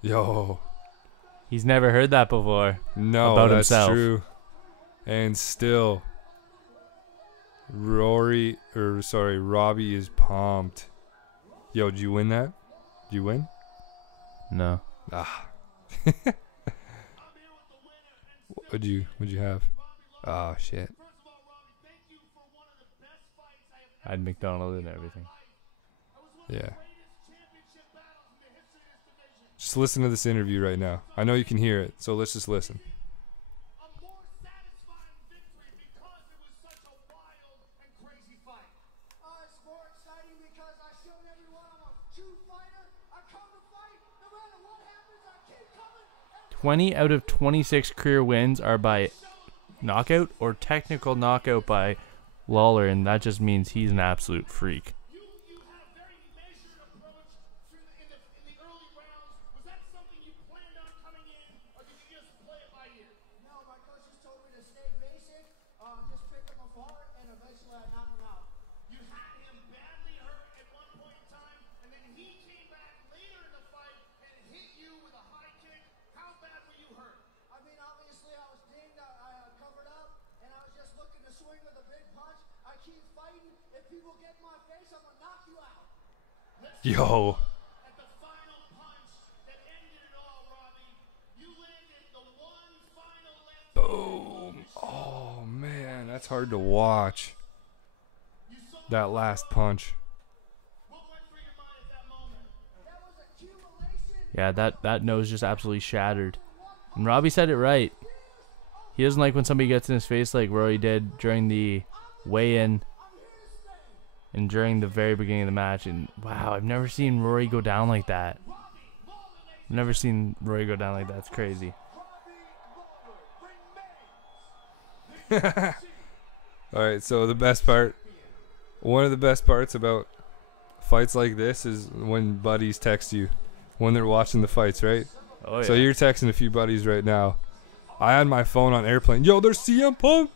Yo. He's never heard that before. No, about that's himself. true. And still, Robbie is pumped. Yo, did you win that? Did you win? No. What'd you have? Oh, shit. I had McDonald's and everything. Yeah. Just listen to this interview right now. I know you can hear it, so let's just listen. It's more exciting because I showed everyone I'm a true fighter. I come to fight. No matter what happens, I keep coming. 20 out of 26 career wins are by knockout or technical knockout by Lawler, and that just means he's an absolute freak. You had a very measured approach in the early rounds. Was that something you planned on coming in, or did you just play it by ear? No, my coaches told me to stay basic, just pick him apart, and eventually I knock him out. You had him badly hurt at one point in time, and then he came back later in the fight and hit you with a high kick. How bad were you hurt? I mean, obviously I was dinged, I covered up, and I was just looking to swing with a big punch. I keep fighting. If people get in my face, I'm gonna knock you out. Yo. At the final punch that ended it all, Robbie, you landed the one final left. Boom. Oh, man. That's hard to watch. That last punch. What went through your mind at that moment? That was accumulation. Yeah, that nose just absolutely shattered. And Robbie said it right. He doesn't like when somebody gets in his face like Rory did during the weigh-in and during the very beginning of the match. And wow, I've never seen Rory go down like that. I've never seen Rory go down like that. It's crazy. Alright, so the best part, one of the best parts about fights like this is when buddies text you when they're watching the fights, right? Oh, yeah. So you're texting a few buddies right now. I had my phone on airplane. Yo, there's CM Punk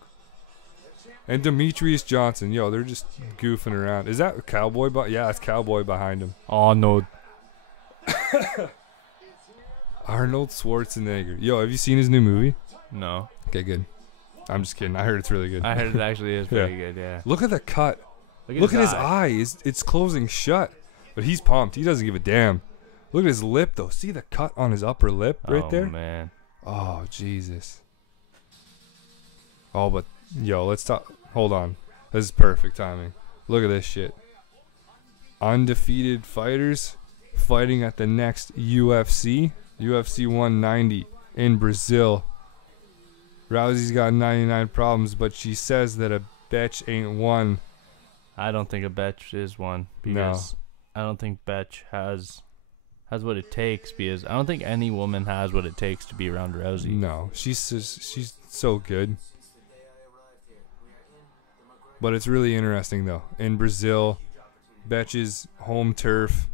and Demetrius Johnson. Yo, they're just goofing around. Is that Cowboy? Yeah, that's Cowboy behind him. Oh, no. Arnold Schwarzenegger. Yo, have you seen his new movie? No. Okay, good. I'm just kidding. I heard it's really good. I heard it actually is pretty good, yeah. Look at the cut. Look at his eye. It's closing shut. But he's pumped. He doesn't give a damn. Look at his lip, though. See the cut on his upper lip right there? Oh, man. Oh, Jesus. Oh, but, yo, let's talk. Hold on. This is perfect timing. Look at this shit. Undefeated fighters fighting at the next UFC. UFC 190 in Brazil. Rousey's got 99 problems, but she says that a bitch ain't one. I don't think a bitch is one because I don't think bitch has what it takes, because I don't think any woman has what it takes to be around Rousey. No, she's so good. But it's really interesting though. In Brazil, Betch's home turf,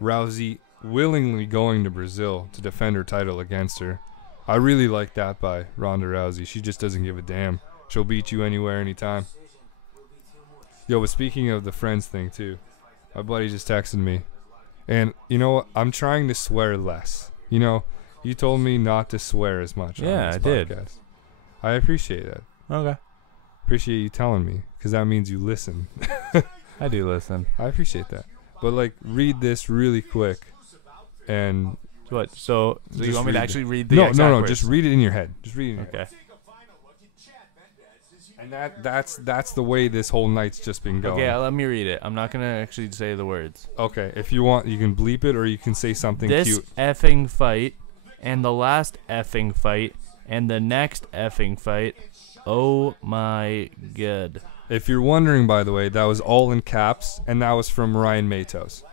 Rousey willingly going to Brazil to defend her title against her. I really like that by Ronda Rousey. She just doesn't give a damn. She'll beat you anywhere, anytime. Yo, but speaking of the friends thing too, my buddy just texted me. And you know what? I'm trying to swear less. You know, you told me not to swear as much on this podcast. Did. I appreciate that. Okay. Appreciate you telling me, because that means you listen. I do listen. I appreciate that. But like, read this really quick. And what? So you want me to actually read the No, words? just read it in your head. Just read it in your head. Okay. And that's the way this whole night's just been going. Okay, let me read it. I'm not going to actually say the words. Okay, if you want, you can bleep it or you can say something this cute. This effing fight, and the last effing fight, and the next effing fight. Oh my god. If you're wondering, by the way, that was all in caps, and that was from Ryan Matos,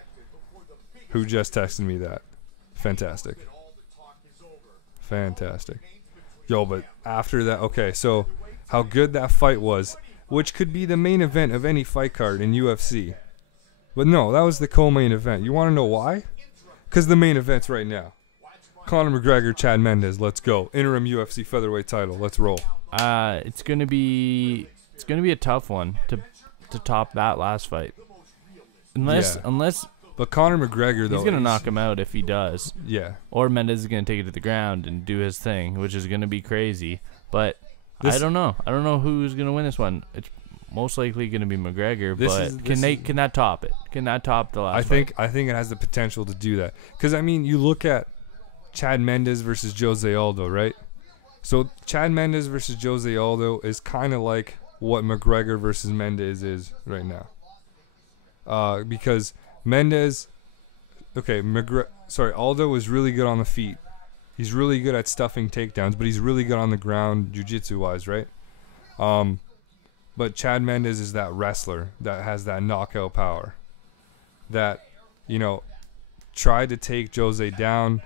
who just texted me that. Fantastic. Fantastic. Yo, but after that, okay, so how good that fight was, which could be the main event of any fight card in UFC. But no, that was the co-main event. You want to know why? Because the main event's right now. Conor McGregor, Chad Mendes, let's go. Interim UFC featherweight title, let's roll. It's gonna be a tough one to top that last fight. Unless but Conor McGregor though, he's gonna knock him out if he does. Yeah. Or Mendes is gonna take it to the ground and do his thing, which is gonna be crazy. But I don't know. I don't know who's gonna win this one. It's most likely gonna be McGregor. But can that top it? Can that top the last fight? I think it has the potential to do that. Because I mean, you look at Chad Mendes versus Jose Aldo, right? So Chad Mendes versus Jose Aldo is kind of like what McGregor versus Mendes is right now. Because Mendes, Aldo is really good on the feet. He's really good at stuffing takedowns, but he's really good on the ground jiu-jitsu wise, right? But Chad Mendes is that wrestler that has that knockout power that, you know, tried to take Jose down.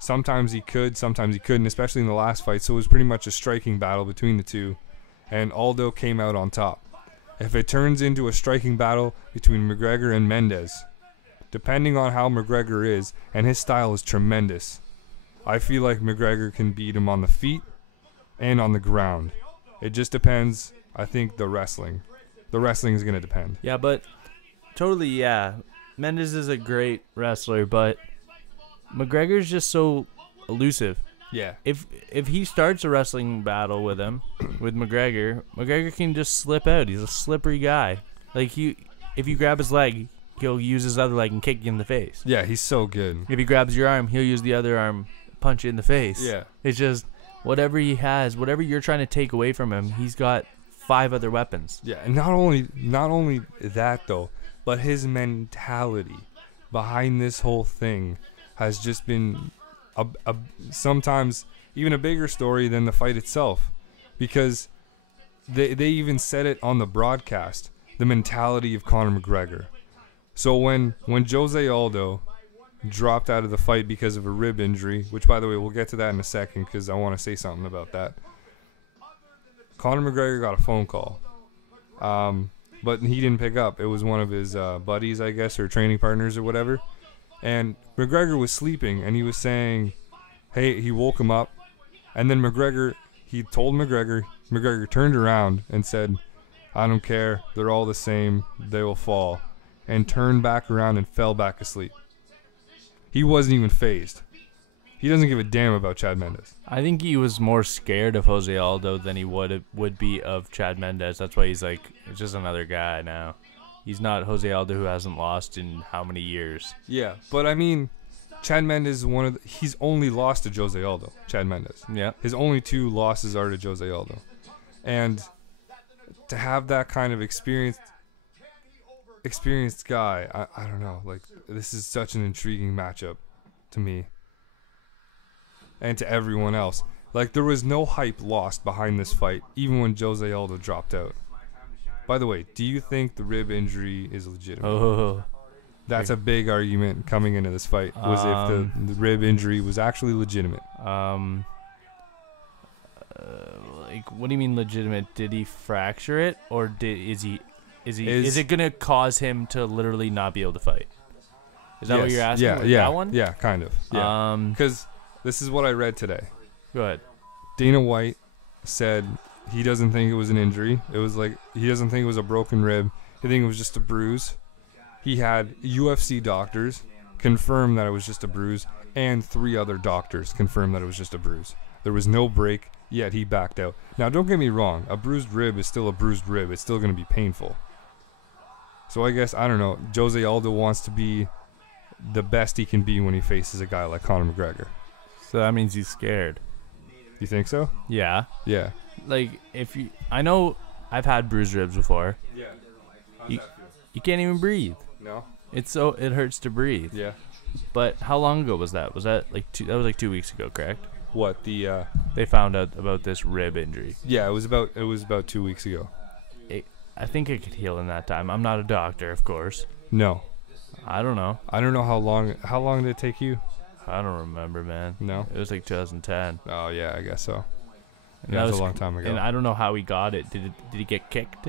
Sometimes he could, sometimes he couldn't, especially in the last fight. So it was pretty much a striking battle between the two, and Aldo came out on top. If it turns into a striking battle between McGregor and Mendes, depending on how McGregor is, and his style is tremendous, I feel like McGregor can beat him on the feet and on the ground. It just depends. I think the wrestling is going to depend. Yeah, but totally, yeah. Mendes is a great wrestler, but McGregor's just so elusive. Yeah. If he starts a wrestling battle with him, with McGregor can just slip out. He's a slippery guy. Like if you grab his leg, he'll use his other leg and kick you in the face. Yeah, he's so good. If he grabs your arm, he'll use the other arm, punch you in the face. Yeah. It's just whatever he has, whatever you're trying to take away from him, he's got 5 other weapons. Yeah, and not only that though, but his mentality behind this whole thing has just been a sometimes even a bigger story than the fight itself, because they even said it on the broadcast, the mentality of Conor McGregor. So when Jose Aldo dropped out of the fight because of a rib injury, which by the way we'll get to that in a second because I want to say something about that, Conor McGregor got a phone call, but he didn't pick up. It was one of his buddies, I guess, or training partners or whatever. And McGregor was sleeping, and he was saying, hey, he woke him up. And then he told McGregor turned around and said, I don't care, they're all the same, they will fall. And turned back around and fell back asleep. He wasn't even phased. He doesn't give a damn about Chad Mendes. I think he was more scared of Jose Aldo than he would be of Chad Mendes. That's why he's like, it's just another guy now. He's not Jose Aldo, who hasn't lost in how many years. Yeah, but I mean, Chad Mendes is he's only lost to Jose Aldo, Chad Mendes. Yeah. His only 2 losses are to Jose Aldo. And to have that kind of experienced guy, I don't know, like, this is such an intriguing matchup to me and to everyone else. Like, there was no hype lost behind this fight, even when Jose Aldo dropped out. By the way, do you think the rib injury is legitimate? Oh, That's a big argument coming into this fight, was if the rib injury was actually legitimate. like, what do you mean legitimate? Did he fracture it, or is it gonna cause him to literally not be able to fight? Is that what you're asking? Yeah, that one? Yeah, kind of. Yeah. Because this is what I read today. Go ahead. Dana White said he doesn't think it was an injury. It was like, he doesn't think it was a broken rib. He think it was just a bruise. He had UFC doctors confirm that it was just a bruise, and 3 other doctors confirm that it was just a bruise. There was no break, yet he backed out. Now, don't get me wrong. A bruised rib is still a bruised rib. It's still going to be painful. So I guess, I don't know, Jose Aldo wants to be the best he can be when he faces a guy like Conor McGregor. So that means he's scared. You think so? Yeah. Yeah. Like, I know I've had bruised ribs before. Yeah. You can't even breathe. No. It hurts to breathe. Yeah. But how long ago was that? Was that like 2 weeks ago, correct? What, the They found out about this rib injury. Yeah, it was about 2 weeks ago. I think it could heal in that time. I'm not a doctor, of course. No. I don't know. I don't know how long did it take you? I don't remember, man. No. It was like 2010. Oh yeah, I guess so. And Yeah, it was a long time ago. And I don't know how he got it. Did he get kicked?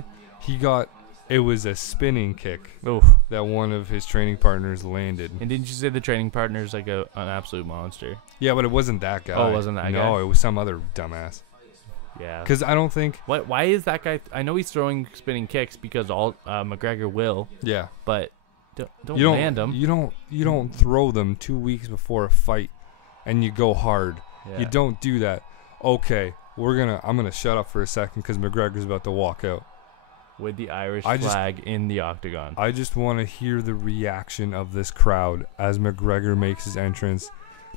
It was a spinning kick Oof. that one of his training partners landed. And didn't you say the training partner's like an absolute monster? Yeah, but it wasn't that guy. Oh, it wasn't that guy? No, it was some other dumbass. Yeah. Because I don't think. Why is that guy? I know he's throwing spinning kicks because McGregor will. Yeah. But don't land him. You don't throw them 2 weeks before a fight, and you go hard. Yeah. You don't do that. Okay, I'm gonna shut up for a second because McGregor's about to walk out. With the Irish flag in the octagon. I just want to hear the reaction of this crowd as McGregor makes his entrance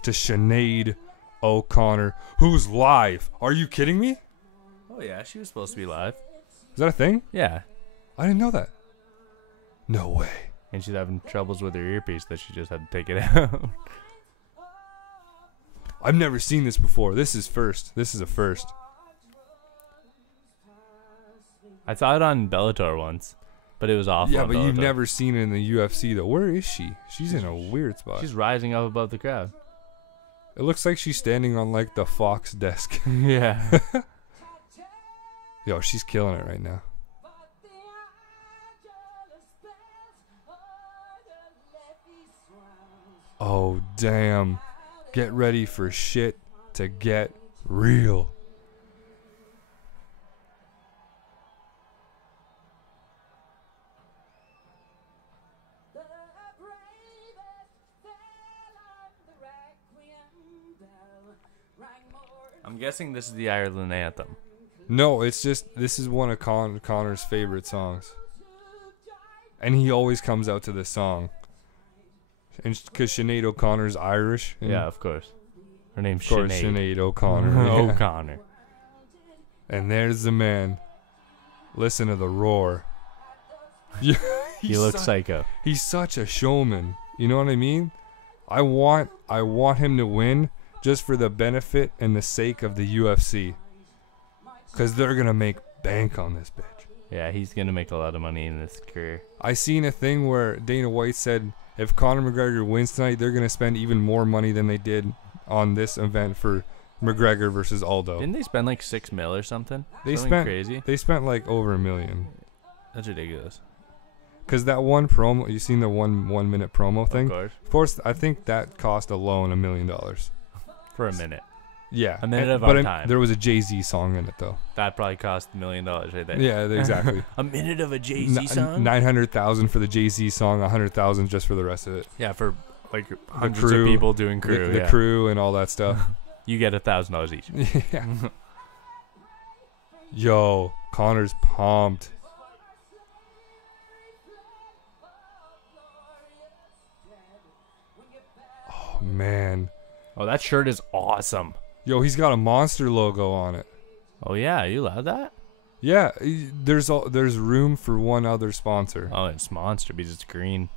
to Sinead O'Connor, who's live. Are you kidding me? Oh yeah, she was supposed to be live. Is that a thing? Yeah. I didn't know that. No way. And she's having troubles with her earpiece that she just had to take it out. I've never seen this before. This is first. This is a first. I saw it on Bellator once, but it was awful. Yeah, on but Bellator. you've never seen it in the UFC though. Where is she? She's in a weird spot. She's rising up above the crowd. It looks like she's standing on like the Fox desk. Yeah. Yo, she's killing it right now. Oh, damn. Get ready for shit to get real. I'm guessing this is the Ireland anthem. No, it's just, this is one of Connor's favorite songs. And he always comes out to this song. And because Sinead O'Connor's Irish. Yeah, of course. Her name's Of course, Sinead. Sinead O'Connor. Yeah. O'Connor. And there's the man. Listen to the roar. He looks psycho. He's such a showman. You know what I mean? I want him to win just for the benefit and the sake of the UFC. Because they're going to make bank on this bitch. Yeah, he's going to make a lot of money in this career. I seen a thing where Dana White said if Conor McGregor wins tonight, they're going to spend even more money than they did on this event for McGregor versus Aldo. Didn't they spend like $6 million or something? They Something spent crazy. They spent like over $1 million. That's ridiculous. Because that one promo, you seen the one minute promo thing? Of course, I think that cost alone $1 million. For a minute. Yeah. A minute of our time. There was a Jay-Z song in it, though. That probably cost $1 million right there. Yeah, exactly. A minute of a Jay-Z song? 900,000 for the Jay-Z song, 100,000 just for the rest of it. Yeah, for like hundreds of people doing crew. The crew and all that stuff. You get $1,000 each. Yeah. Yo, Connor's pumped. Oh, man. Oh, that shirt is awesome. Yo, he's got a Monster logo on it. Oh, yeah. You allowed that? Yeah, there's room for one other sponsor. Oh, it's Monster because it's green.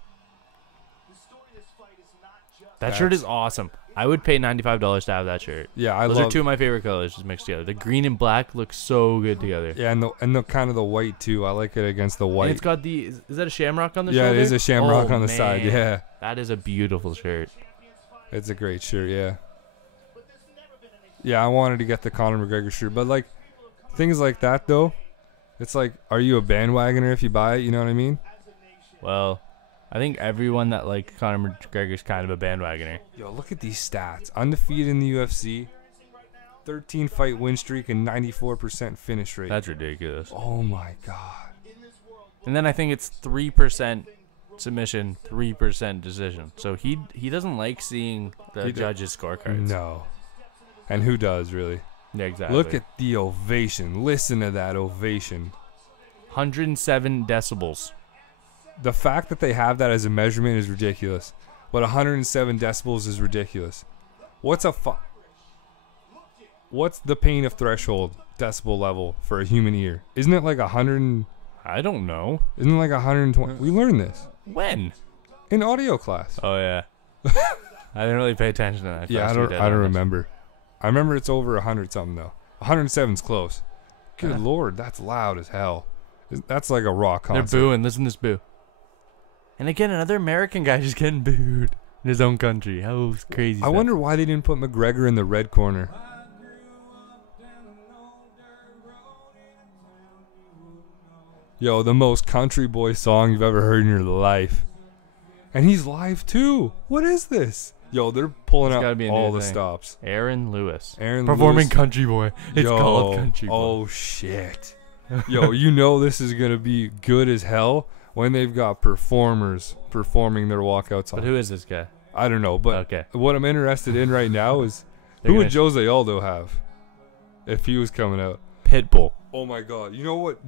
That shirt is awesome. I would pay $95 to have that shirt. Yeah, Those are two of my favorite colors just mixed together. The green and black look so good together. Yeah, and the kind of the white too. I like it against the white. And it's got the is that a shamrock on the yeah, shoulder? it is a shamrock on the man. side. Yeah, That is a beautiful shirt. it's a great shirt. Yeah. Yeah, I wanted to get the Conor McGregor shirt, but like things like that though, it's like, are you a bandwagoner if you buy it? You know what I mean? Well, I think everyone that likes Conor McGregor is kind of a bandwagoner. Yo, look at these stats. Undefeated in the UFC, 13 fight win streak, and 94% finish rate. That's ridiculous. Oh my god. And then I think it's 3% submission, 3% decision. So he doesn't like seeing the judges' scorecards. No. And who does, really? Yeah, exactly. Look at the ovation. Listen to that ovation. 107 decibels. The fact that they have that as a measurement is ridiculous. But 107 decibels is ridiculous. What's the pain of threshold decibel level for a human ear? Isn't it like 100? I don't know. Isn't it like 120? We learned this When? in audio class. Oh, yeah. I didn't really pay attention to that. Yeah, I don't remember. I remember it's over 100 something though. 107's close. Good lord, that's loud as hell. That's like a rock concert. They're booing. Listen to this boo. And again, another American guy just getting booed in his own country. How crazy is I that? wonder why they didn't put McGregor in the red corner. Yo, the most country boy song you've ever heard in your life. And he's live too. What is this? Yo, they're pulling out all the stops. Aaron Lewis. Performing Lewis. Country Boy. It's called Country Boy. Oh, shit. Yo, you know this is going to be good as hell when they've got performers performing their walkout song. But who is this guy? I don't know, but okay. What I'm interested in right now is who would Jose Aldo have if he was coming out? Pitbull. Oh my god. You know what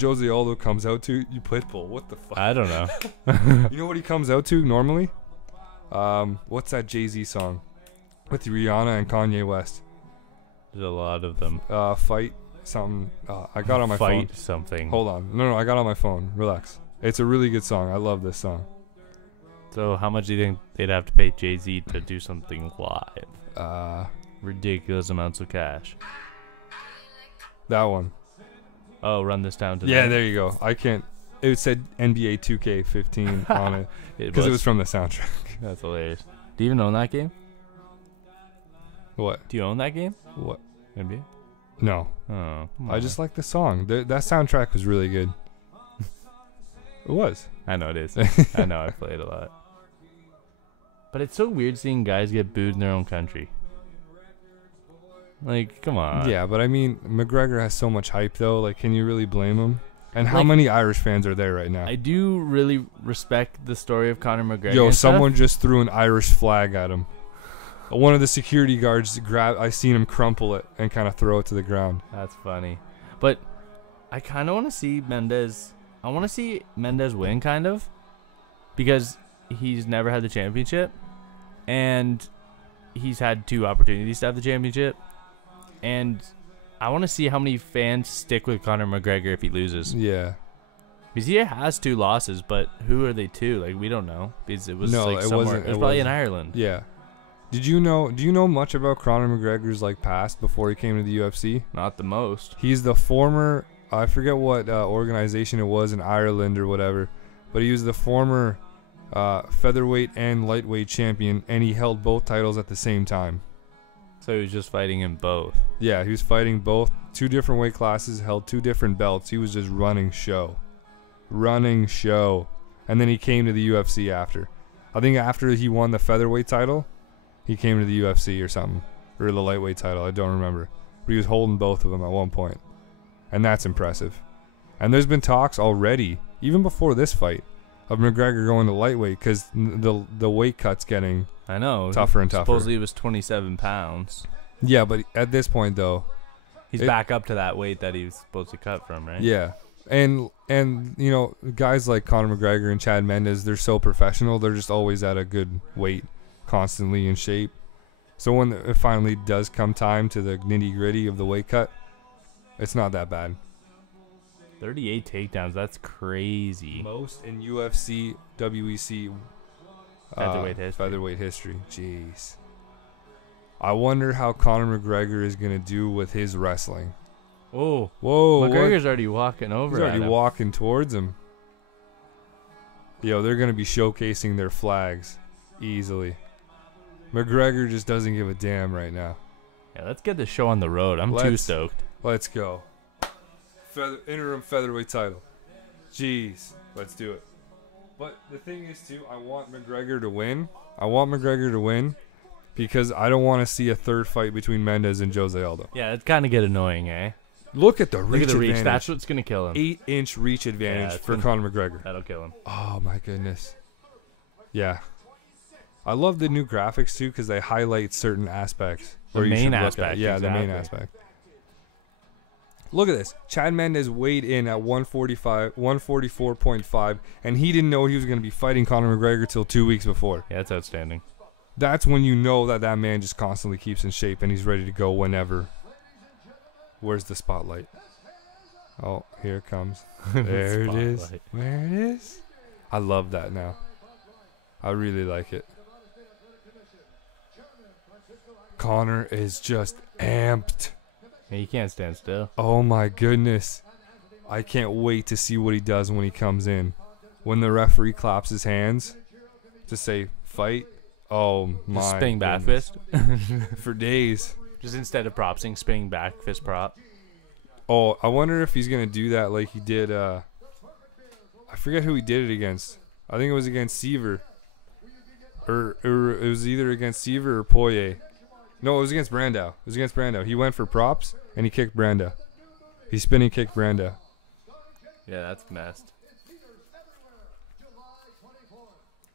Jose Aldo comes out to? You Pitbull. What the fuck? I don't know. You know what he comes out to normally? What's that Jay-Z song with Rihanna and Kanye West? There's a lot of them. Fight something. I got on my phone. Fight something. Hold on. No, I got on my phone. Relax. It's a really good song. I love this song. So how much do you think they'd have to pay Jay-Z to do something live? Ridiculous amounts of cash. That one. Oh, Run This Town Tonight. Yeah, there you go. I can't. It said NBA 2K15 on it because it was from the soundtrack. That's hilarious. Do you even own that game? What? Do you own that game? What? NBA? No. Oh, I just like the song. That soundtrack was really good. It was. I know it is. I know I played a lot. But it's so weird seeing guys get booed in their own country. Like, come on. Yeah, but I mean, McGregor has so much hype, though. Like, can you really blame him? And how many Irish fans are there right now? I do really respect the story of Conor McGregor. Yo, someone just threw an Irish flag at him. One of the security guards I seen him crumple it and kind of throw it to the ground. That's funny. But I kind of want to see Mendez. I want to see Mendez win, kind of. Because he's never had the championship. And he's had 2 opportunities to have the championship. And I want to see how many fans stick with Conor McGregor if he loses. Yeah. Because he has 2 losses, but who are they to? Like, we don't know. Because it was no, like it somewhere. wasn't. It was probably in Ireland. Yeah. Do you know much about Conor McGregor's like past before he came to the UFC? Not the most. He's the former, I forget what organization it was in Ireland or whatever, but he was the former featherweight and lightweight champion, and he held both titles at the same time. So he was just fighting in both. Yeah, he was fighting both, 2 different weight classes, held 2 different belts. He was just running show. And then he came to the UFC after. I think after he won the featherweight title, he came to the UFC or something. Or the lightweight title, I don't remember. But he was holding both of them at one point. And that's impressive. And there's been talks already, even before this fight, of McGregor going to lightweight because the weight cut's getting tougher and tougher. Supposedly it was 27 pounds. Yeah, but at this point, though, he's back up to that weight that he was supposed to cut from, right? Yeah. And you know, guys like Conor McGregor and Chad Mendes, they're so professional. They're just always at a good weight, constantly in shape. So when it finally does come time to the nitty-gritty of the weight cut, it's not that bad. 38 takedowns, that's crazy. Most in UFC, WEC featherweight history. Featherweight history. Jeez. I wonder how Conor McGregor is going to do with his wrestling. Oh. Whoa. McGregor's already walking over He's already at him. walking towards him. Yo, they're going to be showcasing their flags easily. McGregor just doesn't give a damn right now. Yeah, let's get the show on the road. I'm too stoked. Let's go. Interim featherweight title. Jeez. Let's do it. But the thing is, too, I want McGregor to win. Because I don't want to see a third fight between Mendes and Jose Aldo. Yeah, it's kind of get annoying, eh? Look at the reach. Look at the reach. Advantage. That's what's going to kill him. 8-inch reach advantage for Conor McGregor. That'll kill him. Oh, my goodness. Yeah. I love the new graphics, too, because they highlight certain aspects. The main aspect. Yeah, exactly. the main aspect. Look at this. Chad Mendes weighed in at 144.5, and he didn't know he was going to be fighting Conor McGregor till 2 weeks before. Yeah, that's outstanding. That's when you know that that man just constantly keeps in shape and he's ready to go whenever. Where's the spotlight? Oh, here it comes. There it is. There it is. I love that now. I really like it. Conor is just amped. Yeah, you can't stand still. Oh my goodness. I can't wait to see what he does when he comes in. When the referee claps his hands to say fight. Oh my. Just spinning back fist. For days. Just instead of propsing, spinning back fist prop. Oh, I wonder if he's going to do that like he did. I forget who he did it against. I think it was against Seaver. Or it was either against Seaver or Poirier. No, it was against Brandao. He went for props and he kicked Brandao. He spinning kicked Brandao. Yeah, that's messed.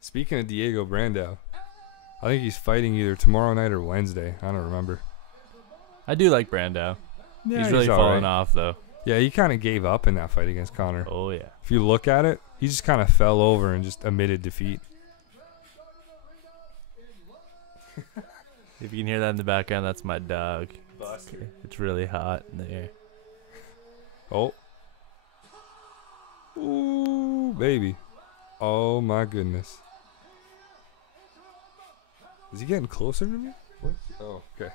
Speaking of Diego Brandao, I think he's fighting either tomorrow night or Wednesday. I don't remember. I do like Brandao. Yeah, he's really all falling right. off, though. Yeah, he kind of gave up in that fight against Conor. Oh, yeah. If you look at it, he just kind of fell over and just admitted defeat. If you can hear that in the background, that's my dog. Buster. It's really hot in there. Oh. Ooh, baby. Oh, my goodness. Is he getting closer to me? What? Oh, okay.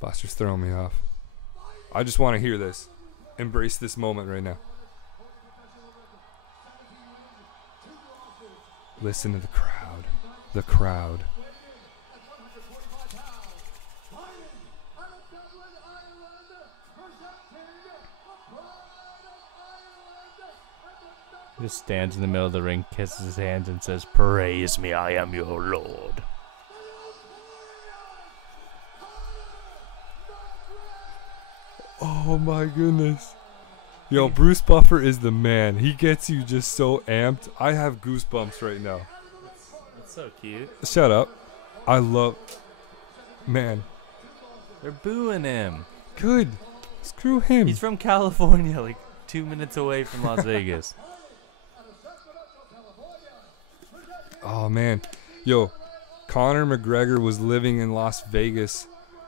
Buster's throwing me off. I just want to hear this. Embrace this moment right now. Listen to the crowd. The crowd. He just stands in the middle of the ring, kisses his hands, and says, "Praise me, I am your Lord." Oh my goodness. Yo, Bruce Buffer is the man. He gets you just so amped. I have goosebumps right now. That's so cute. Shut up. I love... Man. They're booing him. Good. Screw him. He's from California, like 2 minutes away from Las Vegas. Oh, man. Yo, Conor McGregor was living in Las Vegas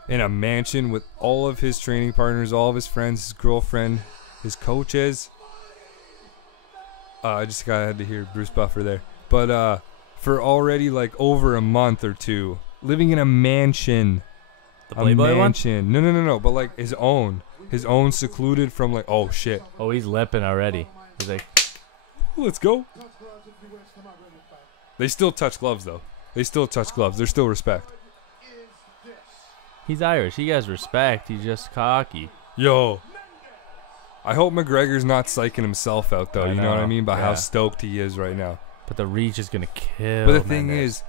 in a mansion with all of his training partners, all of his friends, his girlfriend, his coaches. I just had to hear Bruce Buffer there. But for already like over a month or two, living in a mansion. The Playboy one? No. But like his own secluded from like, oh shit. Oh, he's lipping already. He's like, let's go. They still touch gloves though. There's still respect. he's Irish. He has respect. He's just cocky. Yo. I hope McGregor's not psyching himself out though. You know what I mean? By how stoked he is right now. But the reach is gonna kill. But the thing is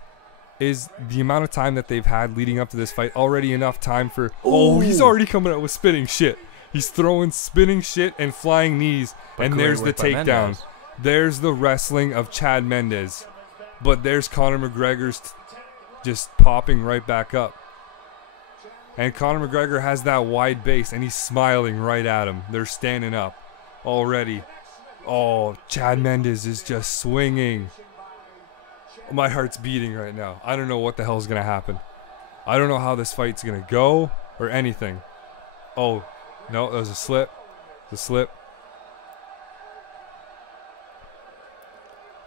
the amount of time that they've had leading up to this fight already enough time for... Oh, he's already coming out with spinning shit. He's throwing spinning shit and flying knees. But and there's the takedown. Mendes. There's the wrestling of Chad Mendes. But there's Conor McGregor's just popping right back up. And Conor McGregor has that wide base, and he's smiling right at him. They're standing up already. Oh, Chad Mendes is just swinging. My heart's beating right now. I don't know what the hell is going to happen. I don't know how this fight's going to go or anything. Oh, no, that was a slip. The slip.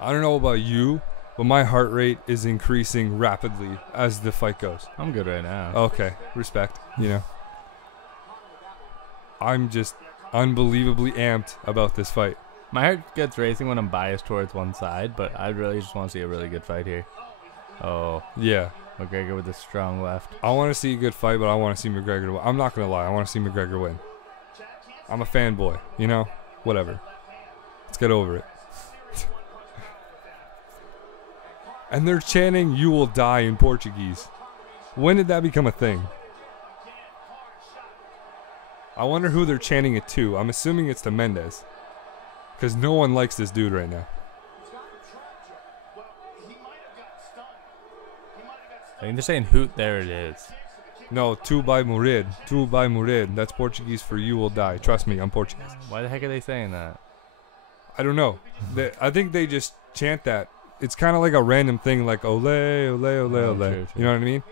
I don't know about you, but my heart rate is increasing rapidly as the fight goes. I'm good right now. Okay, respect. You know, I'm just unbelievably amped about this fight. My heart gets racing when I'm biased towards one side, but I really just want to see a really good fight here. Oh, Yeah, McGregor with a strong left. I want to see a good fight, but I want to see McGregor win. I'm not gonna lie, I want to see McGregor win. I'm a fanboy, you know. Whatever. Let's get over it. And they're chanting "You will die" in Portuguese. When did that become a thing? I wonder who they're chanting it to. I'm assuming it's to Mendes, because no one likes this dude right now. I think they're saying hoot, there it is. No, tu vai morrer. Tu vai morrer. That's Portuguese for "you will die." Trust me, I'm Portuguese. Why the heck are they saying that? I don't know. I think they just chant that. It's kind of like a random thing, like ole, ole, ole, ole. True. You know what I mean?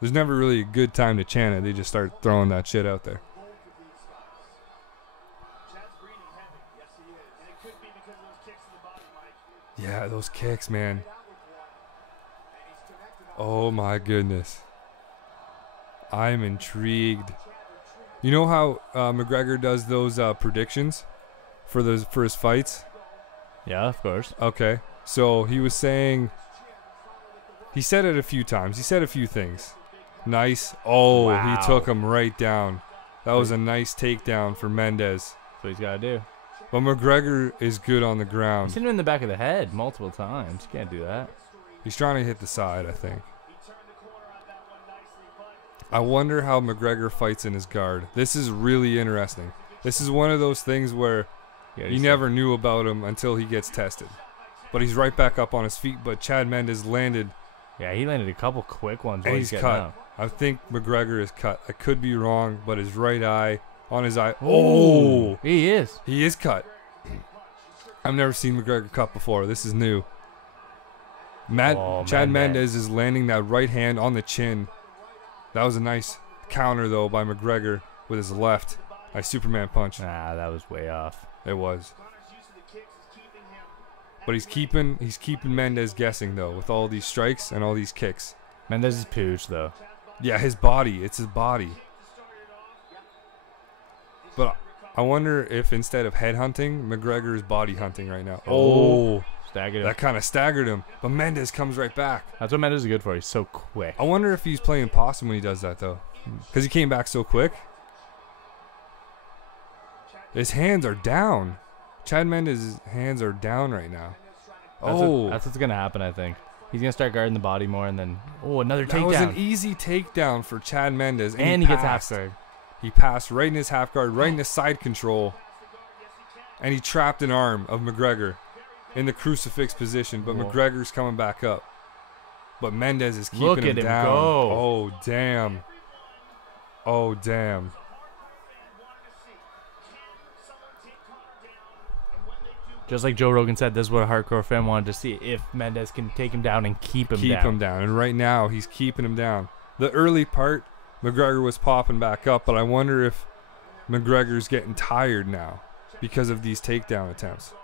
There's never really a good time to chant it. They just start throwing that shit out there. Yeah, those kicks, man. Oh my goodness. I'm intrigued. You know how McGregor does those predictions for his fights? Yeah, of course. Okay. So he was saying, he said it a few times. He said a few things. Nice. Oh, Wow. he took him right down. That was a nice takedown for Mendes. That's what he's got to do. But McGregor is good on the He's ground. hit him in the back of the head multiple times. You can't do that. He's trying to hit the side, I think. I wonder how McGregor fights in his guard. This is really interesting. This is one of those things where you never knew about him until he gets tested. But he's right back up on his feet. But Chad Mendes landed. Yeah, he landed a couple quick ones. And while he's getting cut. out. I think McGregor is cut. I could be wrong, but his right eye, on his eye. Oh! He is. He is cut. I've never seen McGregor cut before. This is new. Chad Mendes is landing that right hand on the chin. That was a nice counter, though, by McGregor with his left. Nice Superman punch. Nah, that was way off. It was. But he's keeping Mendes guessing, though, with all these strikes and all these kicks. Mendes is pooch, though. Yeah, his body. It's his body. But I wonder if instead of head hunting, McGregor is body hunting right now. Oh. Staggered him. That kind of staggered him. But Mendes comes right back. That's what Mendes is good for. He's so quick. I wonder if he's playing possum when he does that, though. Because he came back so quick. His hands are down. Chad Mendes' hands are down right now. That's what's going to happen, I think. He's going to start guarding the body more and then... Oh, another takedown. That was an easy takedown for Chad Mendes. And he gets half guard. He passed right in his half guard, right in his side control. And he trapped an arm of McGregor in the crucifix position. But McGregor's coming back up. But Mendes is keeping him down. Go. Oh, damn. Oh, damn. Just like Joe Rogan said, this is what a hardcore fan wanted to see. If Mendes can take him down and keep him down. And right now, he's keeping him down. The early part, McGregor was popping back up, but I wonder if McGregor's getting tired now because of these takedown attempts.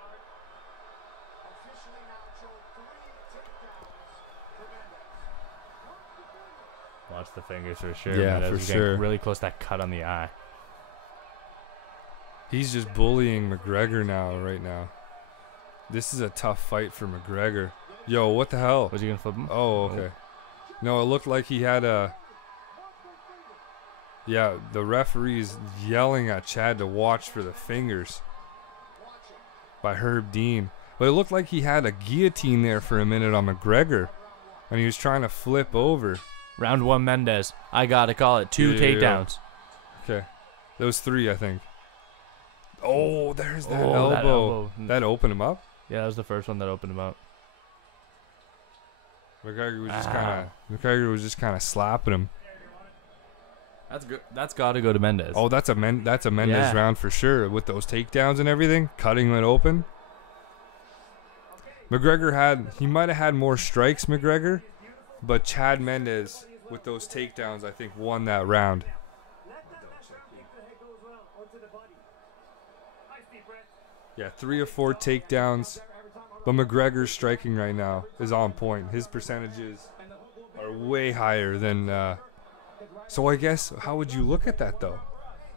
Watch the fingers for sure. Yeah, Mendes for is getting sure. really close to that cut on the eye. He's just bullying McGregor right now. This is a tough fight for McGregor. Yo, what the hell? Was he going to flip him? Oh, okay. No, it looked like he had a... Yeah, the referee's yelling at Chad to watch for the fingers by Herb Dean. But it looked like he had a guillotine there for a minute on McGregor. And he was trying to flip over. Round one, Mendes. I got to call it. Two takedowns. Okay. That was 3, I think. Oh, there's that Oh, elbow. that elbow. That opened him up? Yeah, that was the first one that opened him up. McGregor was just kind of slapping him. That's good. That's got to go to Mendes. Oh, that's a Mendes round for sure with those takedowns and everything, cutting it open. McGregor might have had more strikes, McGregor, but Chad Mendes with those takedowns I think won that round. Yeah, 3 or 4 takedowns. But McGregor's striking right now is on point. His percentages are way higher than. So I guess how would you look at that though?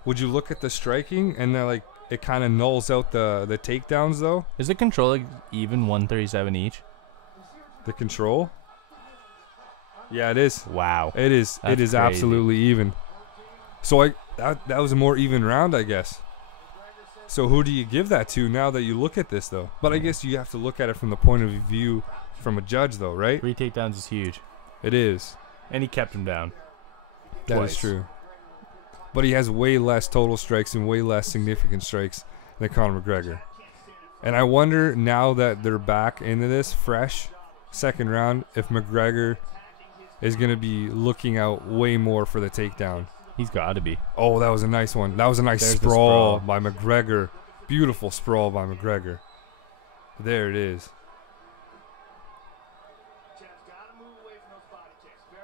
Would you look at the striking and then like it kind of nulls out the takedowns though? Is the control like even 137 each? The control? Yeah, it is. Wow. It is. That's it is crazy. Absolutely even. So that was a more even round, I guess. So who do you give that to now that you look at this though? But I guess you have to look at it from the point of view from a judge though, right? 3 takedowns is huge. It is. And he kept him down. That Twice. is true. But he has way less total strikes and way less significant strikes than Conor McGregor. And I wonder now that they're back into this fresh second round if McGregor is going to be looking out way more for the takedown. He's got to be. Oh, that was a nice one. That was a nice There's the sprawl sprawl. by McGregor. Beautiful sprawl by McGregor. There it is.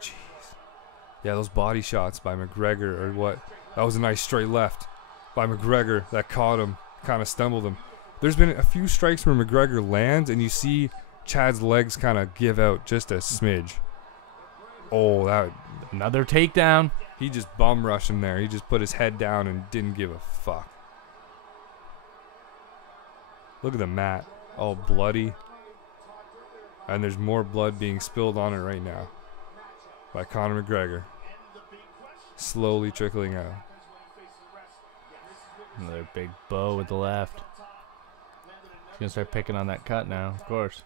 Jeez. Yeah, those body shots by McGregor or what? That was a nice straight left by McGregor that caught him, kind of stumbled him. There's been a few strikes where McGregor lands and you see Chad's legs kind of give out just a smidge. Oh, that Another takedown. he just bum rushed him there. He just put his head down and didn't give a fuck. Look at the mat, all bloody. And there's more blood being spilled on it right now by Conor McGregor. Slowly trickling out. Another big bow with the left. He's going to start picking on that cut now, of course.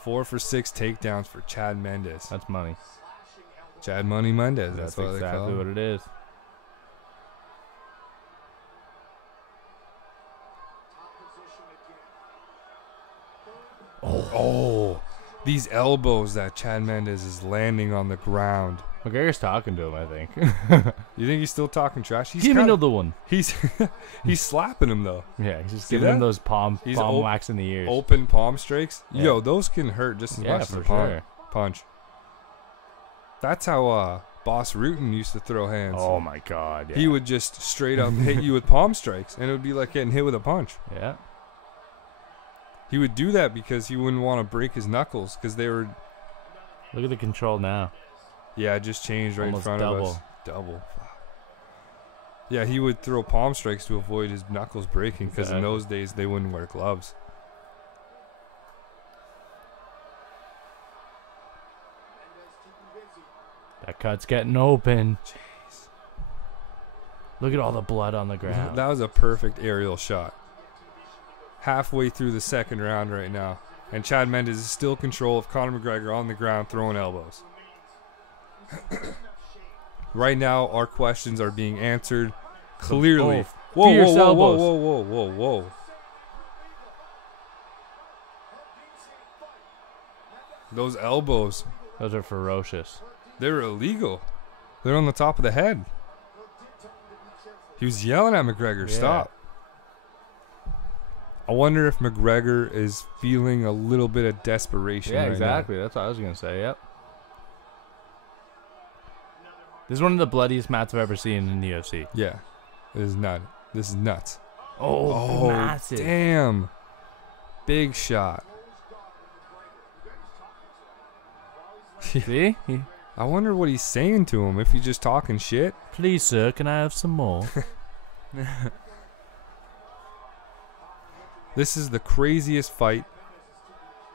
4 for 6 takedowns for Chad Mendes. That's money. Chad Money Mendes. That's what they call exactly him. what it is. Oh, these elbows that Chad Mendes is landing on the ground. McGregor's talking to him, I think. You think he's still talking trash? He's Give me kinda- another one. He's he's slapping him though. Yeah, he's just See giving him that? those palm He's wax in the ears. Open palm strikes. Yeah. Yo, those can hurt just as Yeah, much as for a sure. punch. That's how Boss Rutan used to throw hands. Oh my God! Yeah. He would just straight up hit you with palm strikes, and it would be like getting hit with a punch. Yeah. He would do that because he wouldn't want to break his knuckles because they were. Look at the control now. Yeah, it just changed right Almost in front of us. Double. Yeah, he would throw palm strikes to avoid his knuckles breaking because in Exactly. those days they wouldn't wear gloves. That cut's getting open. Look at all the blood on the ground. That was a perfect aerial shot. Halfway through the second round right now. And Chad Mendes is still in control of Conor McGregor on the ground throwing elbows. Right now, our questions are being answered clearly. Oh, Whoa, fierce whoa, whoa, elbows. whoa, whoa, whoa, whoa, whoa. Those elbows, Those are ferocious. they're illegal. They're on the top of the head. He was yelling at McGregor, Yeah. stop. I wonder if McGregor is feeling a little bit of desperation. Yeah, right now. exactly. That's what I was gonna say. Yep. This is one of the bloodiest mats I've ever seen in the UFC. Yeah, this is nuts. This is nuts. Oh, massive. Damn! Big shot. See? I wonder what he's saying to him. If he's just talking shit. Please, sir, can I have some more? This is the craziest fight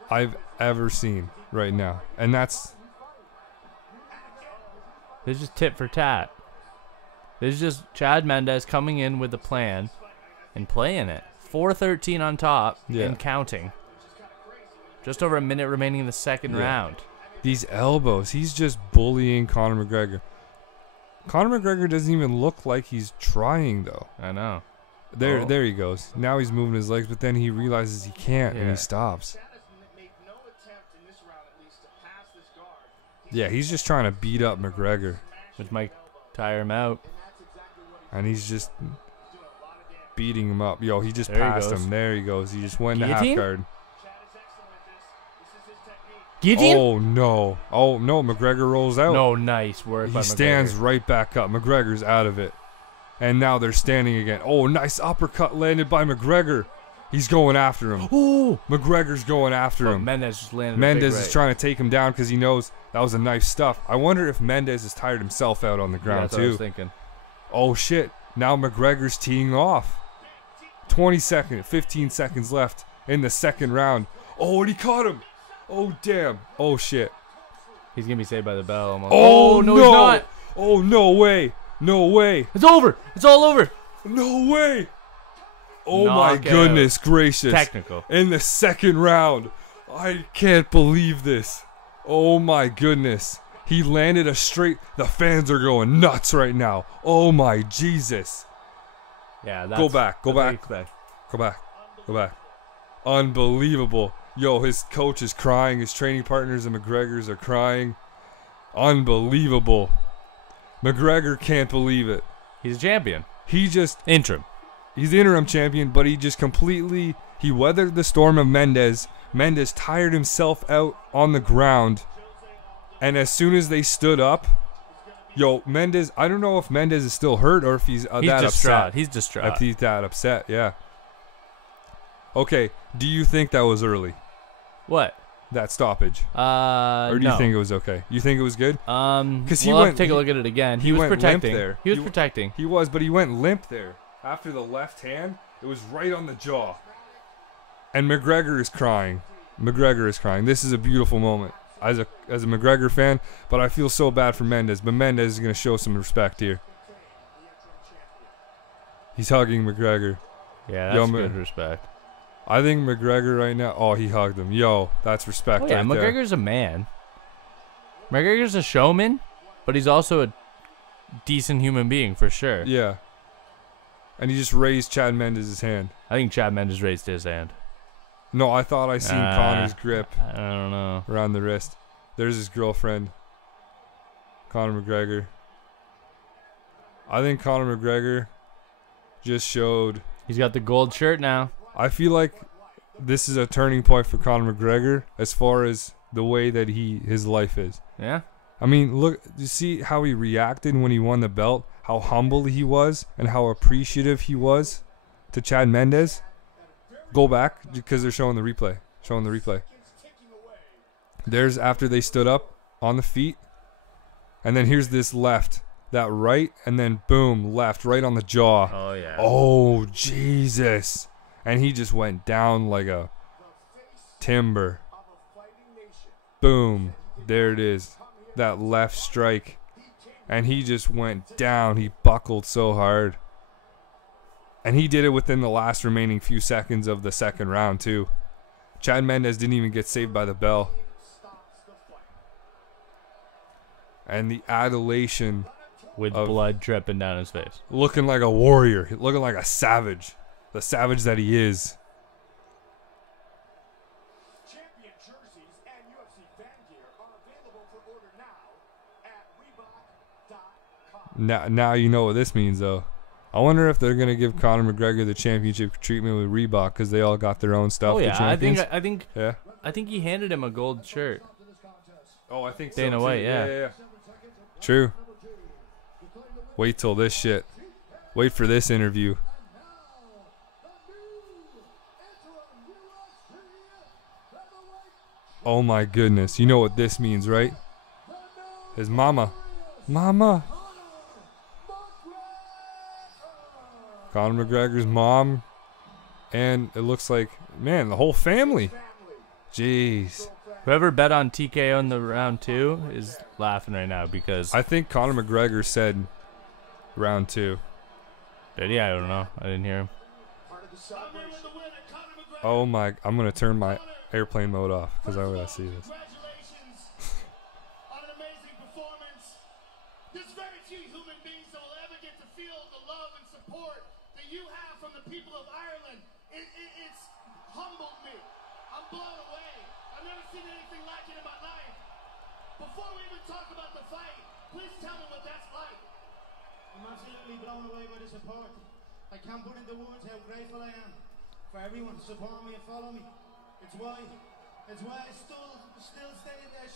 I've ever seen right now, and that's This is just tit for tat. This is just Chad Mendes coming in with a plan and playing it. 4:13 on top Yeah. and counting. Just over a minute remaining in the second Yeah. round. these elbows. He's just bullying Conor McGregor. Conor McGregor doesn't even look like he's trying though. I know. There, Oh. there he goes. Now he's moving his legs, but then he realizes he can't, and Yeah. he stops. Yeah, he's just trying to beat up McGregor, Which might tire him out. and he's just beating him up. Yo, he just There he passed goes. him. There he goes. He just went to half Guillotine? guard. Guillotine? Oh no! Oh no! McGregor rolls out. No, nice work by He stands McGregor. right back up. McGregor's out of it. And now they're standing again. Oh, nice uppercut landed by McGregor. He's going after him. Oh, McGregor's going after him. Mendez just landed. Mendez is trying to take him down because he knows that was a knife stuff. I wonder if Mendez has tired himself out on the ground that's too. what I was thinking. Oh shit! Now McGregor's teeing off. 15 seconds left in the second round. Oh, and he caught him. Oh damn. Oh shit. He's gonna be saved by the bell almost. Oh no, no, he's not. Oh no way. No way. It's over. It's all over. No way. Oh Knockout. my goodness gracious. Technical. In the second round. I can't believe this. Oh my goodness. He landed a straight. The fans are going nuts right now. Oh my Jesus. Yeah, that's, Go back. Go back. Go back. Go back. Go back. Unbelievable. Yo, his coach is crying. His training partners and McGregor's are crying. Unbelievable. McGregor can't believe it. He's a champion. He just Interim. He's the interim champion, but he just completely he weathered the storm of Mendez. Mendez tired himself out on the ground, and as soon as they stood up, yo, Mendez. I don't know if Mendez is still hurt or if he's that distraught. upset. He's distraught. If he's that upset, yeah. Okay, do you think that was early? What? That stoppage, Or or do you think it was okay? You think it was good? Because he we'll have went- to take a look at it again. He was went limp protecting. there. He was He- protecting. He was, but he went limp there after the left hand. It was right on the jaw. And McGregor is crying. McGregor is crying. This is a beautiful moment as a McGregor fan, but I feel so bad for Mendez. But Mendez is going to show some respect here. He's hugging McGregor. Yeah, Yo, that's good respect. I think McGregor right now. Oh, he hugged him. Yo, that's respect. Oh, yeah, right there. McGregor's a man. McGregor's a showman, but he's also a decent human being for sure. Yeah. And he just raised Chad Mendez's hand. I think Chad Mendes raised his hand. No, I thought I seen Connor's grip I don't know. around the wrist. There's his girlfriend, Conor McGregor. I think Conor McGregor just showed. He's got the gold shirt now. I feel like this is a turning point for Conor McGregor as far as the way that his life is. Yeah. I mean, look, you see how he reacted when he won the belt, how humble he was, and how appreciative he was to Chad Mendez. Go back because they're showing the replay. There's after they stood up on the feet, and then here's this left, that right, and then boom, left, right on the jaw. Oh yeah. Oh Jesus! And he just went down like a timber. Boom! There it is. That left strike, and he just went down. He buckled so hard, and he did it within the last remaining few seconds of the second round too. Chad Mendez didn't even get saved by the bell. And the adulation With of blood dripping down his face. looking like a warrior, looking like a savage, the savage that he is. Champion jerseys and UFC fan gear are available for order now at Reebok.com. Now you know what this means, though. I wonder if they're gonna give Conor McGregor the championship treatment with Reebok because they all got their own stuff. Oh the yeah, champions. I think he handed him a gold shirt. Oh, I think Dana so. White, too. yeah. True. Wait till this shit. Wait for this interview. Oh my goodness. You know what this means, right? His mama. Mama. Conor McGregor's mom. And it looks like, man, the whole family. Jeez. Whoever bet on TKO in the round 2 is laughing right now because I think Conor McGregor said round 2. did he? I don't know. I didn't hear him. Oh my, I'm going to turn my airplane mode off because I want to see this. Congratulations on an amazing performance. There's very few human beings that will ever get to feel the love and support that you have from the people of Ireland. It's humbled me. I'm blown away. I've never seen anything like it in my life. Before we even talk about the fight, please tell me what that's like. I'm absolutely blown away by the support. I can't put into words how grateful I am for everyone to support me and follow me. It's why I still stay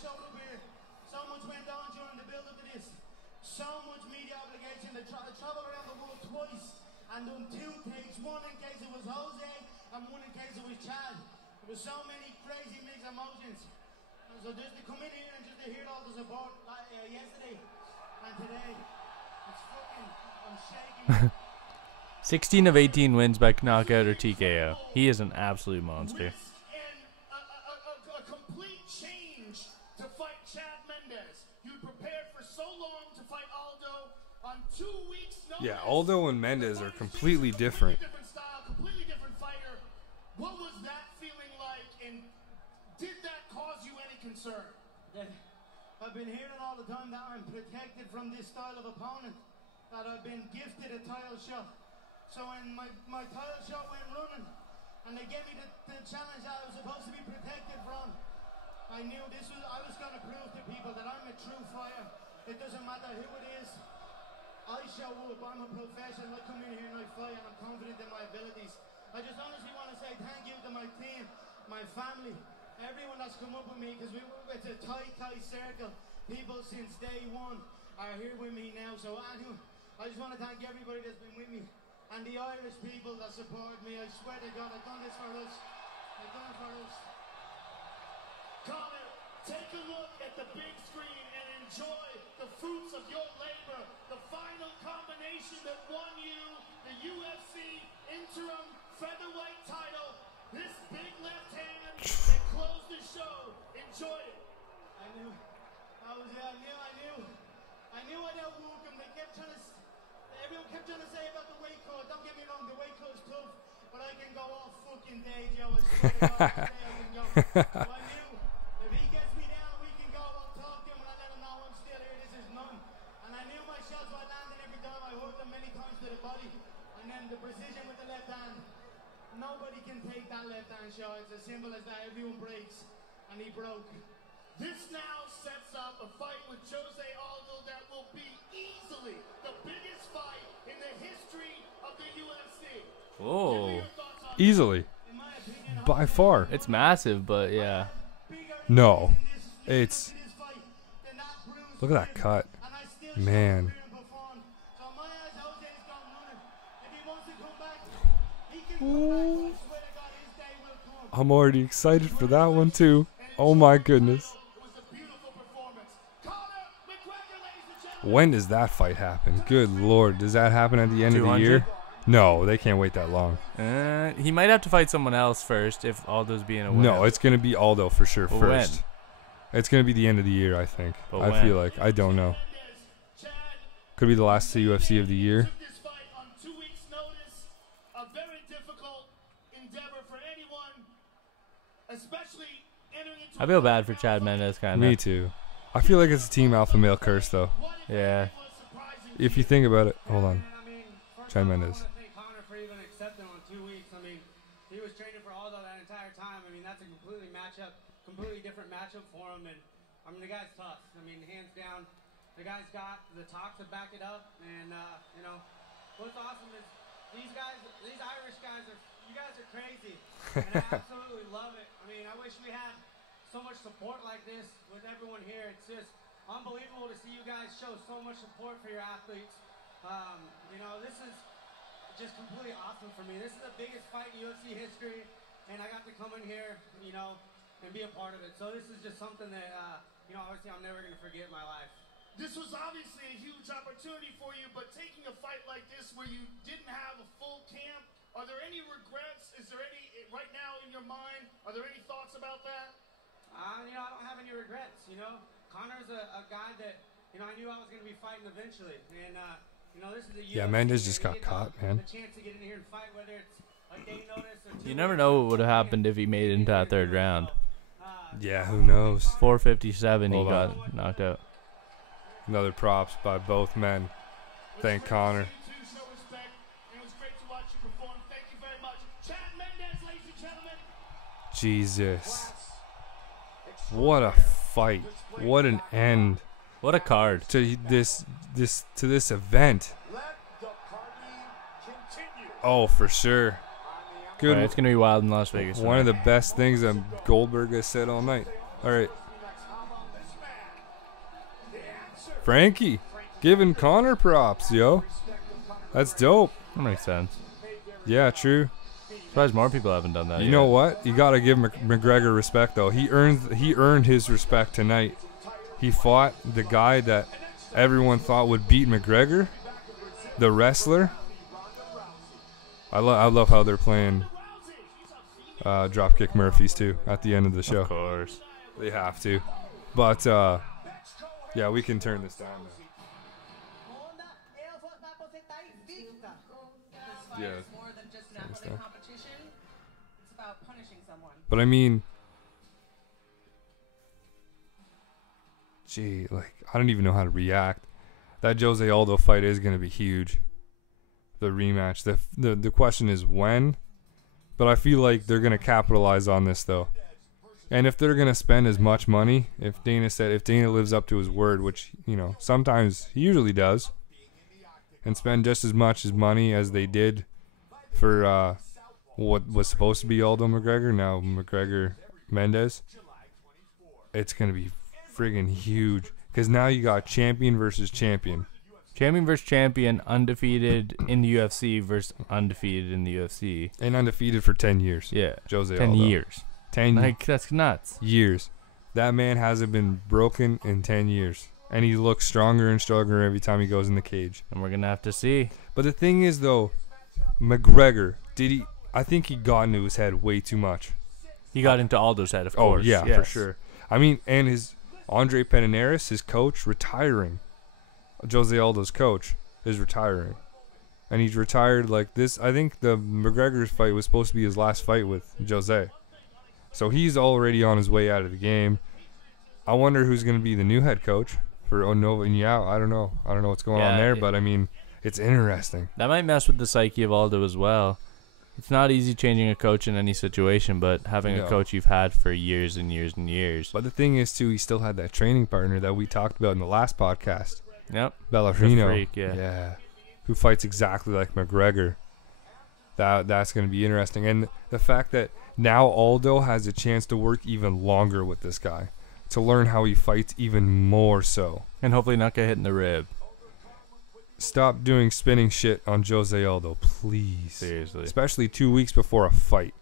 shoulder here. So much went on during the build up of this so much media obligation to travel around the world twice and done 2 takes, one in case it was Jose and one in case it was Chad. There was so many crazy mixed emotions. And so just to come in here and just to hear all the support yesterday and today, it's fucking, I'm shaking. 16 of 18 wins by knockout or TKO. He is an absolute monster. And a complete change to fight Chad Mendes. You prepared for so long to fight Aldo on 2 weeks' notice. Yeah, Aldo and Mendes are completely different. Different style, completely different fighter. What was that feeling like, and did that cause you any concern? I've been hearing all the time that I'm protected from this style of opponent, that I've been gifted a title shot. So when my title shot went running, and they gave me the challenge that I was supposed to be protected from, I knew I was going to prove to people that I'm a true fighter. It doesn't matter who it is. I show up, I'm a professional, I come in here and I fight, and I'm confident in my abilities. I just honestly want to say thank you to my team, my family, everyone that's come up with me, because it's a tight circle. People since day one are here with me now, so I just want to thank everybody that's been with me. And the Irish people that support me, I swear to God, I've done this for us. I've done it for us. Connor, take a look at the big screen and enjoy the fruits of your labor. The final combination that won you the UFC interim featherweight title. This big left hand that closed the show. Enjoy it. I knew I'd outwork them. They kept trying to. Everyone kept trying to say about the weight cut. Don't get me wrong, the weight cut's tough, but I can go all fucking day, Joe. I swear to God, I can go. So I knew if he gets me down, we can go. I'll talk to him and I let him know I'm still here. This is none. And I knew my shots were landing every time. I hurt them many times to the body. And then the precision with the left hand. Nobody can take that left hand shot. It's as simple as that. Everyone breaks. And he broke. This now sets up a fight with Jose Aldo that will be easily the biggest fight in the history of the UFC. Oh, Easily. By far. it's massive, but yeah. No. It's... Look at that cut. Man. Ooh. I'm already excited for that one too. Oh my goodness. When does that fight happen? Good lord. Does that happen at the end of the 200? year? No, they can't wait that long. He might have to fight someone else first if Aldo's being a winner. No, it's going to be Aldo for sure But first. It's going to be the end of the year, I think. But I when? feel like. I don't know. Could be the last UFC of the year. This fight on 2 weeks' notice, a very difficult endeavor for anyone, especially entering into. I feel bad for Chad Mendes, kind Me of. too. I feel like it's a team alpha male curse, though. Yeah. If you think about it. Hold on. Chad Mendes. I want to thank Connor for even accepting on 2 weeks. I mean, he was training for Aldo that entire time. I mean, that's a completely different matchup for him. And I mean, the guy's tough. I mean, hands down, the guy's got the talk to back it up. And you know, what's awesome is these Irish guys you guys are crazy. And I absolutely love it. I mean, I wish we had so much support like this with everyone here. It's just unbelievable to see you guys show so much support for your athletes. You know, this is just completely awesome for me. This is the biggest fight in UFC history, and I got to come in here, you know, and be a part of it. So this is just something that, you know, obviously I'm never going to forget in my life. This was obviously a huge opportunity for you, but taking a fight like this where you didn't have a full camp, are there any regrets? Is there any, right now in your mind, are there any thoughts about that? You know, I don't have any regrets, you know. Connor's a guy that, you know, I knew I was going to be fighting eventually. And, you know, this is a Yeah, UFC, Mendes just and got you get caught, man. The chance to get in here and fight, whether it's a day notice or You never know what would have happened if he made it into that third round. Yeah, who knows? 457, he Hold got knocked out. Another props by both men. Thank Connor. Show respect, and it was great to watch you perform. Thank you very much. Chad Mendes, ladies and gentlemen. Jesus. What a fight. What an end What a card. to this event. Let the party continue. Oh, for sure. Good. Alright, it's going to be wild in Las Vegas. One of the best things that Goldberg has said all night. All right. Frankie. Giving Connor props, yo. That's dope. That makes sense. Yeah, true. Surprised more people haven't done that. You yet. know what? You gotta give McGregor respect though. He earned his respect tonight. He fought the guy that everyone thought would beat McGregor, the wrestler. I love how they're playing Dropkick Murphys too at the end of the show. Of course. They have to. But yeah, we can turn this down now. Yeah. It's more than just an athletic competition. It's about punishing someone. But I mean, gee, like I don't even know how to react. That Jose Aldo fight is gonna be huge. The rematch. The question is when. But I feel like they're gonna capitalize on this though. And if they're gonna spend as much money, if Dana lives up to his word, which sometimes he usually does, and spend just as much money as they did for what was supposed to be Aldo McGregor, now McGregor Mendez, it's going to be friggin' huge. Because now you got champion versus champion. Champion versus champion, undefeated in the UFC versus undefeated in the UFC. And undefeated for 10 years. Yeah. Jose 10 Aldo. years. 10 Like, that's nuts. years. That man hasn't been broken in 10 years. And he looks stronger and stronger every time he goes in the cage. And we're going to have to see. But the thing is, though, McGregor, I think he got into his head way too much. He got into Aldo's head, of Oh, course. yeah, Yes. for sure. I mean, and his Andre Pederneiras, his coach, retiring. Jose Aldo's coach is retiring. And he's retired like this. I think the McGregor's fight was supposed to be his last fight with Jose. So he's already on his way out of the game. I wonder who's going to be the new head coach for Onova and Yao. I don't know. I don't know what's going on there, but I mean, it's interesting. That might mess with the psyche of Aldo as well. It's not easy changing a coach in any situation, but having a coach you've had for years and years and years. But the thing is, too, he still had that training partner that we talked about in the last podcast. Yep. Bellarino. The freak, yeah. Who fights exactly like McGregor. That's going to be interesting. And the fact that now Aldo has a chance to work even longer with this guy. To learn how he fights even more so. And hopefully not get hit in the rib. Stop doing spinning shit on Jose Aldo, please. Seriously. Especially 2 weeks before a fight.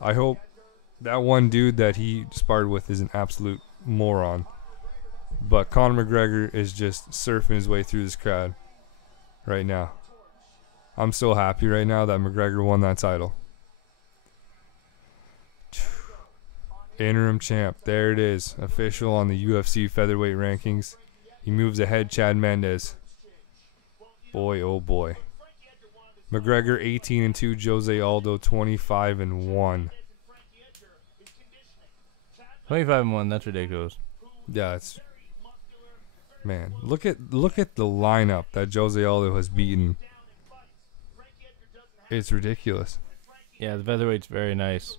I hope that one dude that he sparred with is an absolute moron. But Conor McGregor is just surfing his way through this crowd right now. I'm so happy right now that McGregor won that title. Interim champ. There it is. Official on the UFC featherweight rankings. He moves ahead Chad Mendes. Boy, oh boy. McGregor 18-2. Jose Aldo 25-1. 25-1. That's ridiculous. Yeah, it's... Man, look at the lineup that Jose Aldo has beaten. It's ridiculous. Yeah, the featherweight's very nice.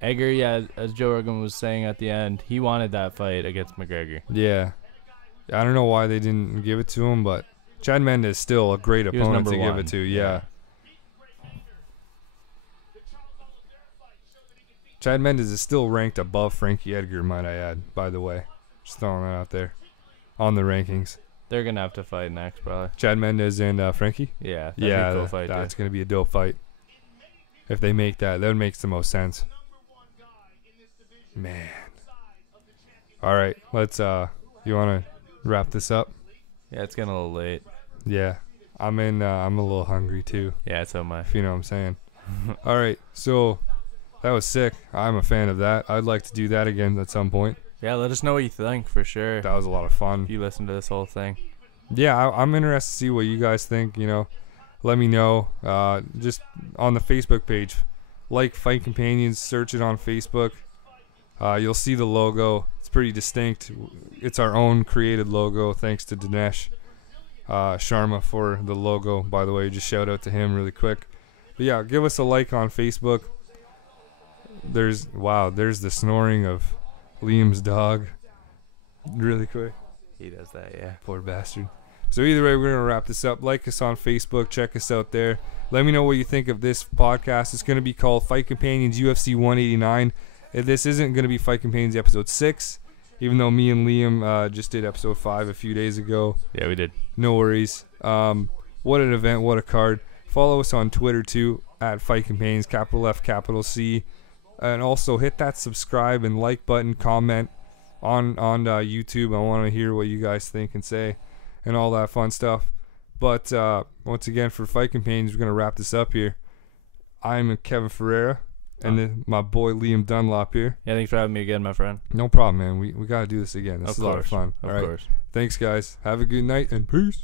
Edgar, yeah, as Joe Rogan was saying at the end, he wanted that fight against McGregor. Yeah. I don't know why they didn't give it to him, but Chad Mendes is still a great opponent to give it to. Yeah. Chad Mendes is still ranked above Frankie Edgar, might I add, by the way. Just throwing that out there on the rankings. They're going to have to fight next, probably. Chad Mendes and Frankie? Yeah, that'd be a cool fight, that's going to be a dope fight. If they make that makes the most sense. Man. All right, let's you want to wrap this up? Yeah, it's getting a little late. Yeah. I'm a little hungry too. Yeah, so am I. If you know what I'm saying. All right. So that was sick. I'm a fan of that. I'd like to do that again at some point. Yeah, let us know what you think for sure. That was a lot of fun. If you listen to this whole thing. Yeah, I'm interested to see what you guys think, Let me know. Just on the Facebook page. Like Fight Companions, search it on Facebook. You'll see the logo. It's pretty distinct. It's our own created logo. Thanks to Dinesh Sharma for the logo, by the way. Just shout out to him really quick. But yeah, give us a like on Facebook. There's the snoring of Liam's dog. Really quick. He does that, yeah. Poor bastard. So either way, we're going to wrap this up. Like us on Facebook. Check us out there. Let me know what you think of this podcast. It's going to be called Fight Companions UFC 189. This isn't going to be Fight Companions episode 6. Even though me and Liam just did episode 5 a few days ago. Yeah, we did. No worries. What an event, what a card. Follow us on Twitter too, at Fight Campaigns, capital F, capital C. And also hit that subscribe and like button, comment on YouTube. I want to hear what you guys think and say and all that fun stuff. But once again, for Fight Campaigns, we're going to wrap this up here. I'm Kevin Ferreira. And then my boy Liam Dunlop here. Yeah, thanks for having me again, my friend. No problem, man. We got to do this again. This is a lot of fun. Of All right. course. Thanks, guys. Have a good night and peace.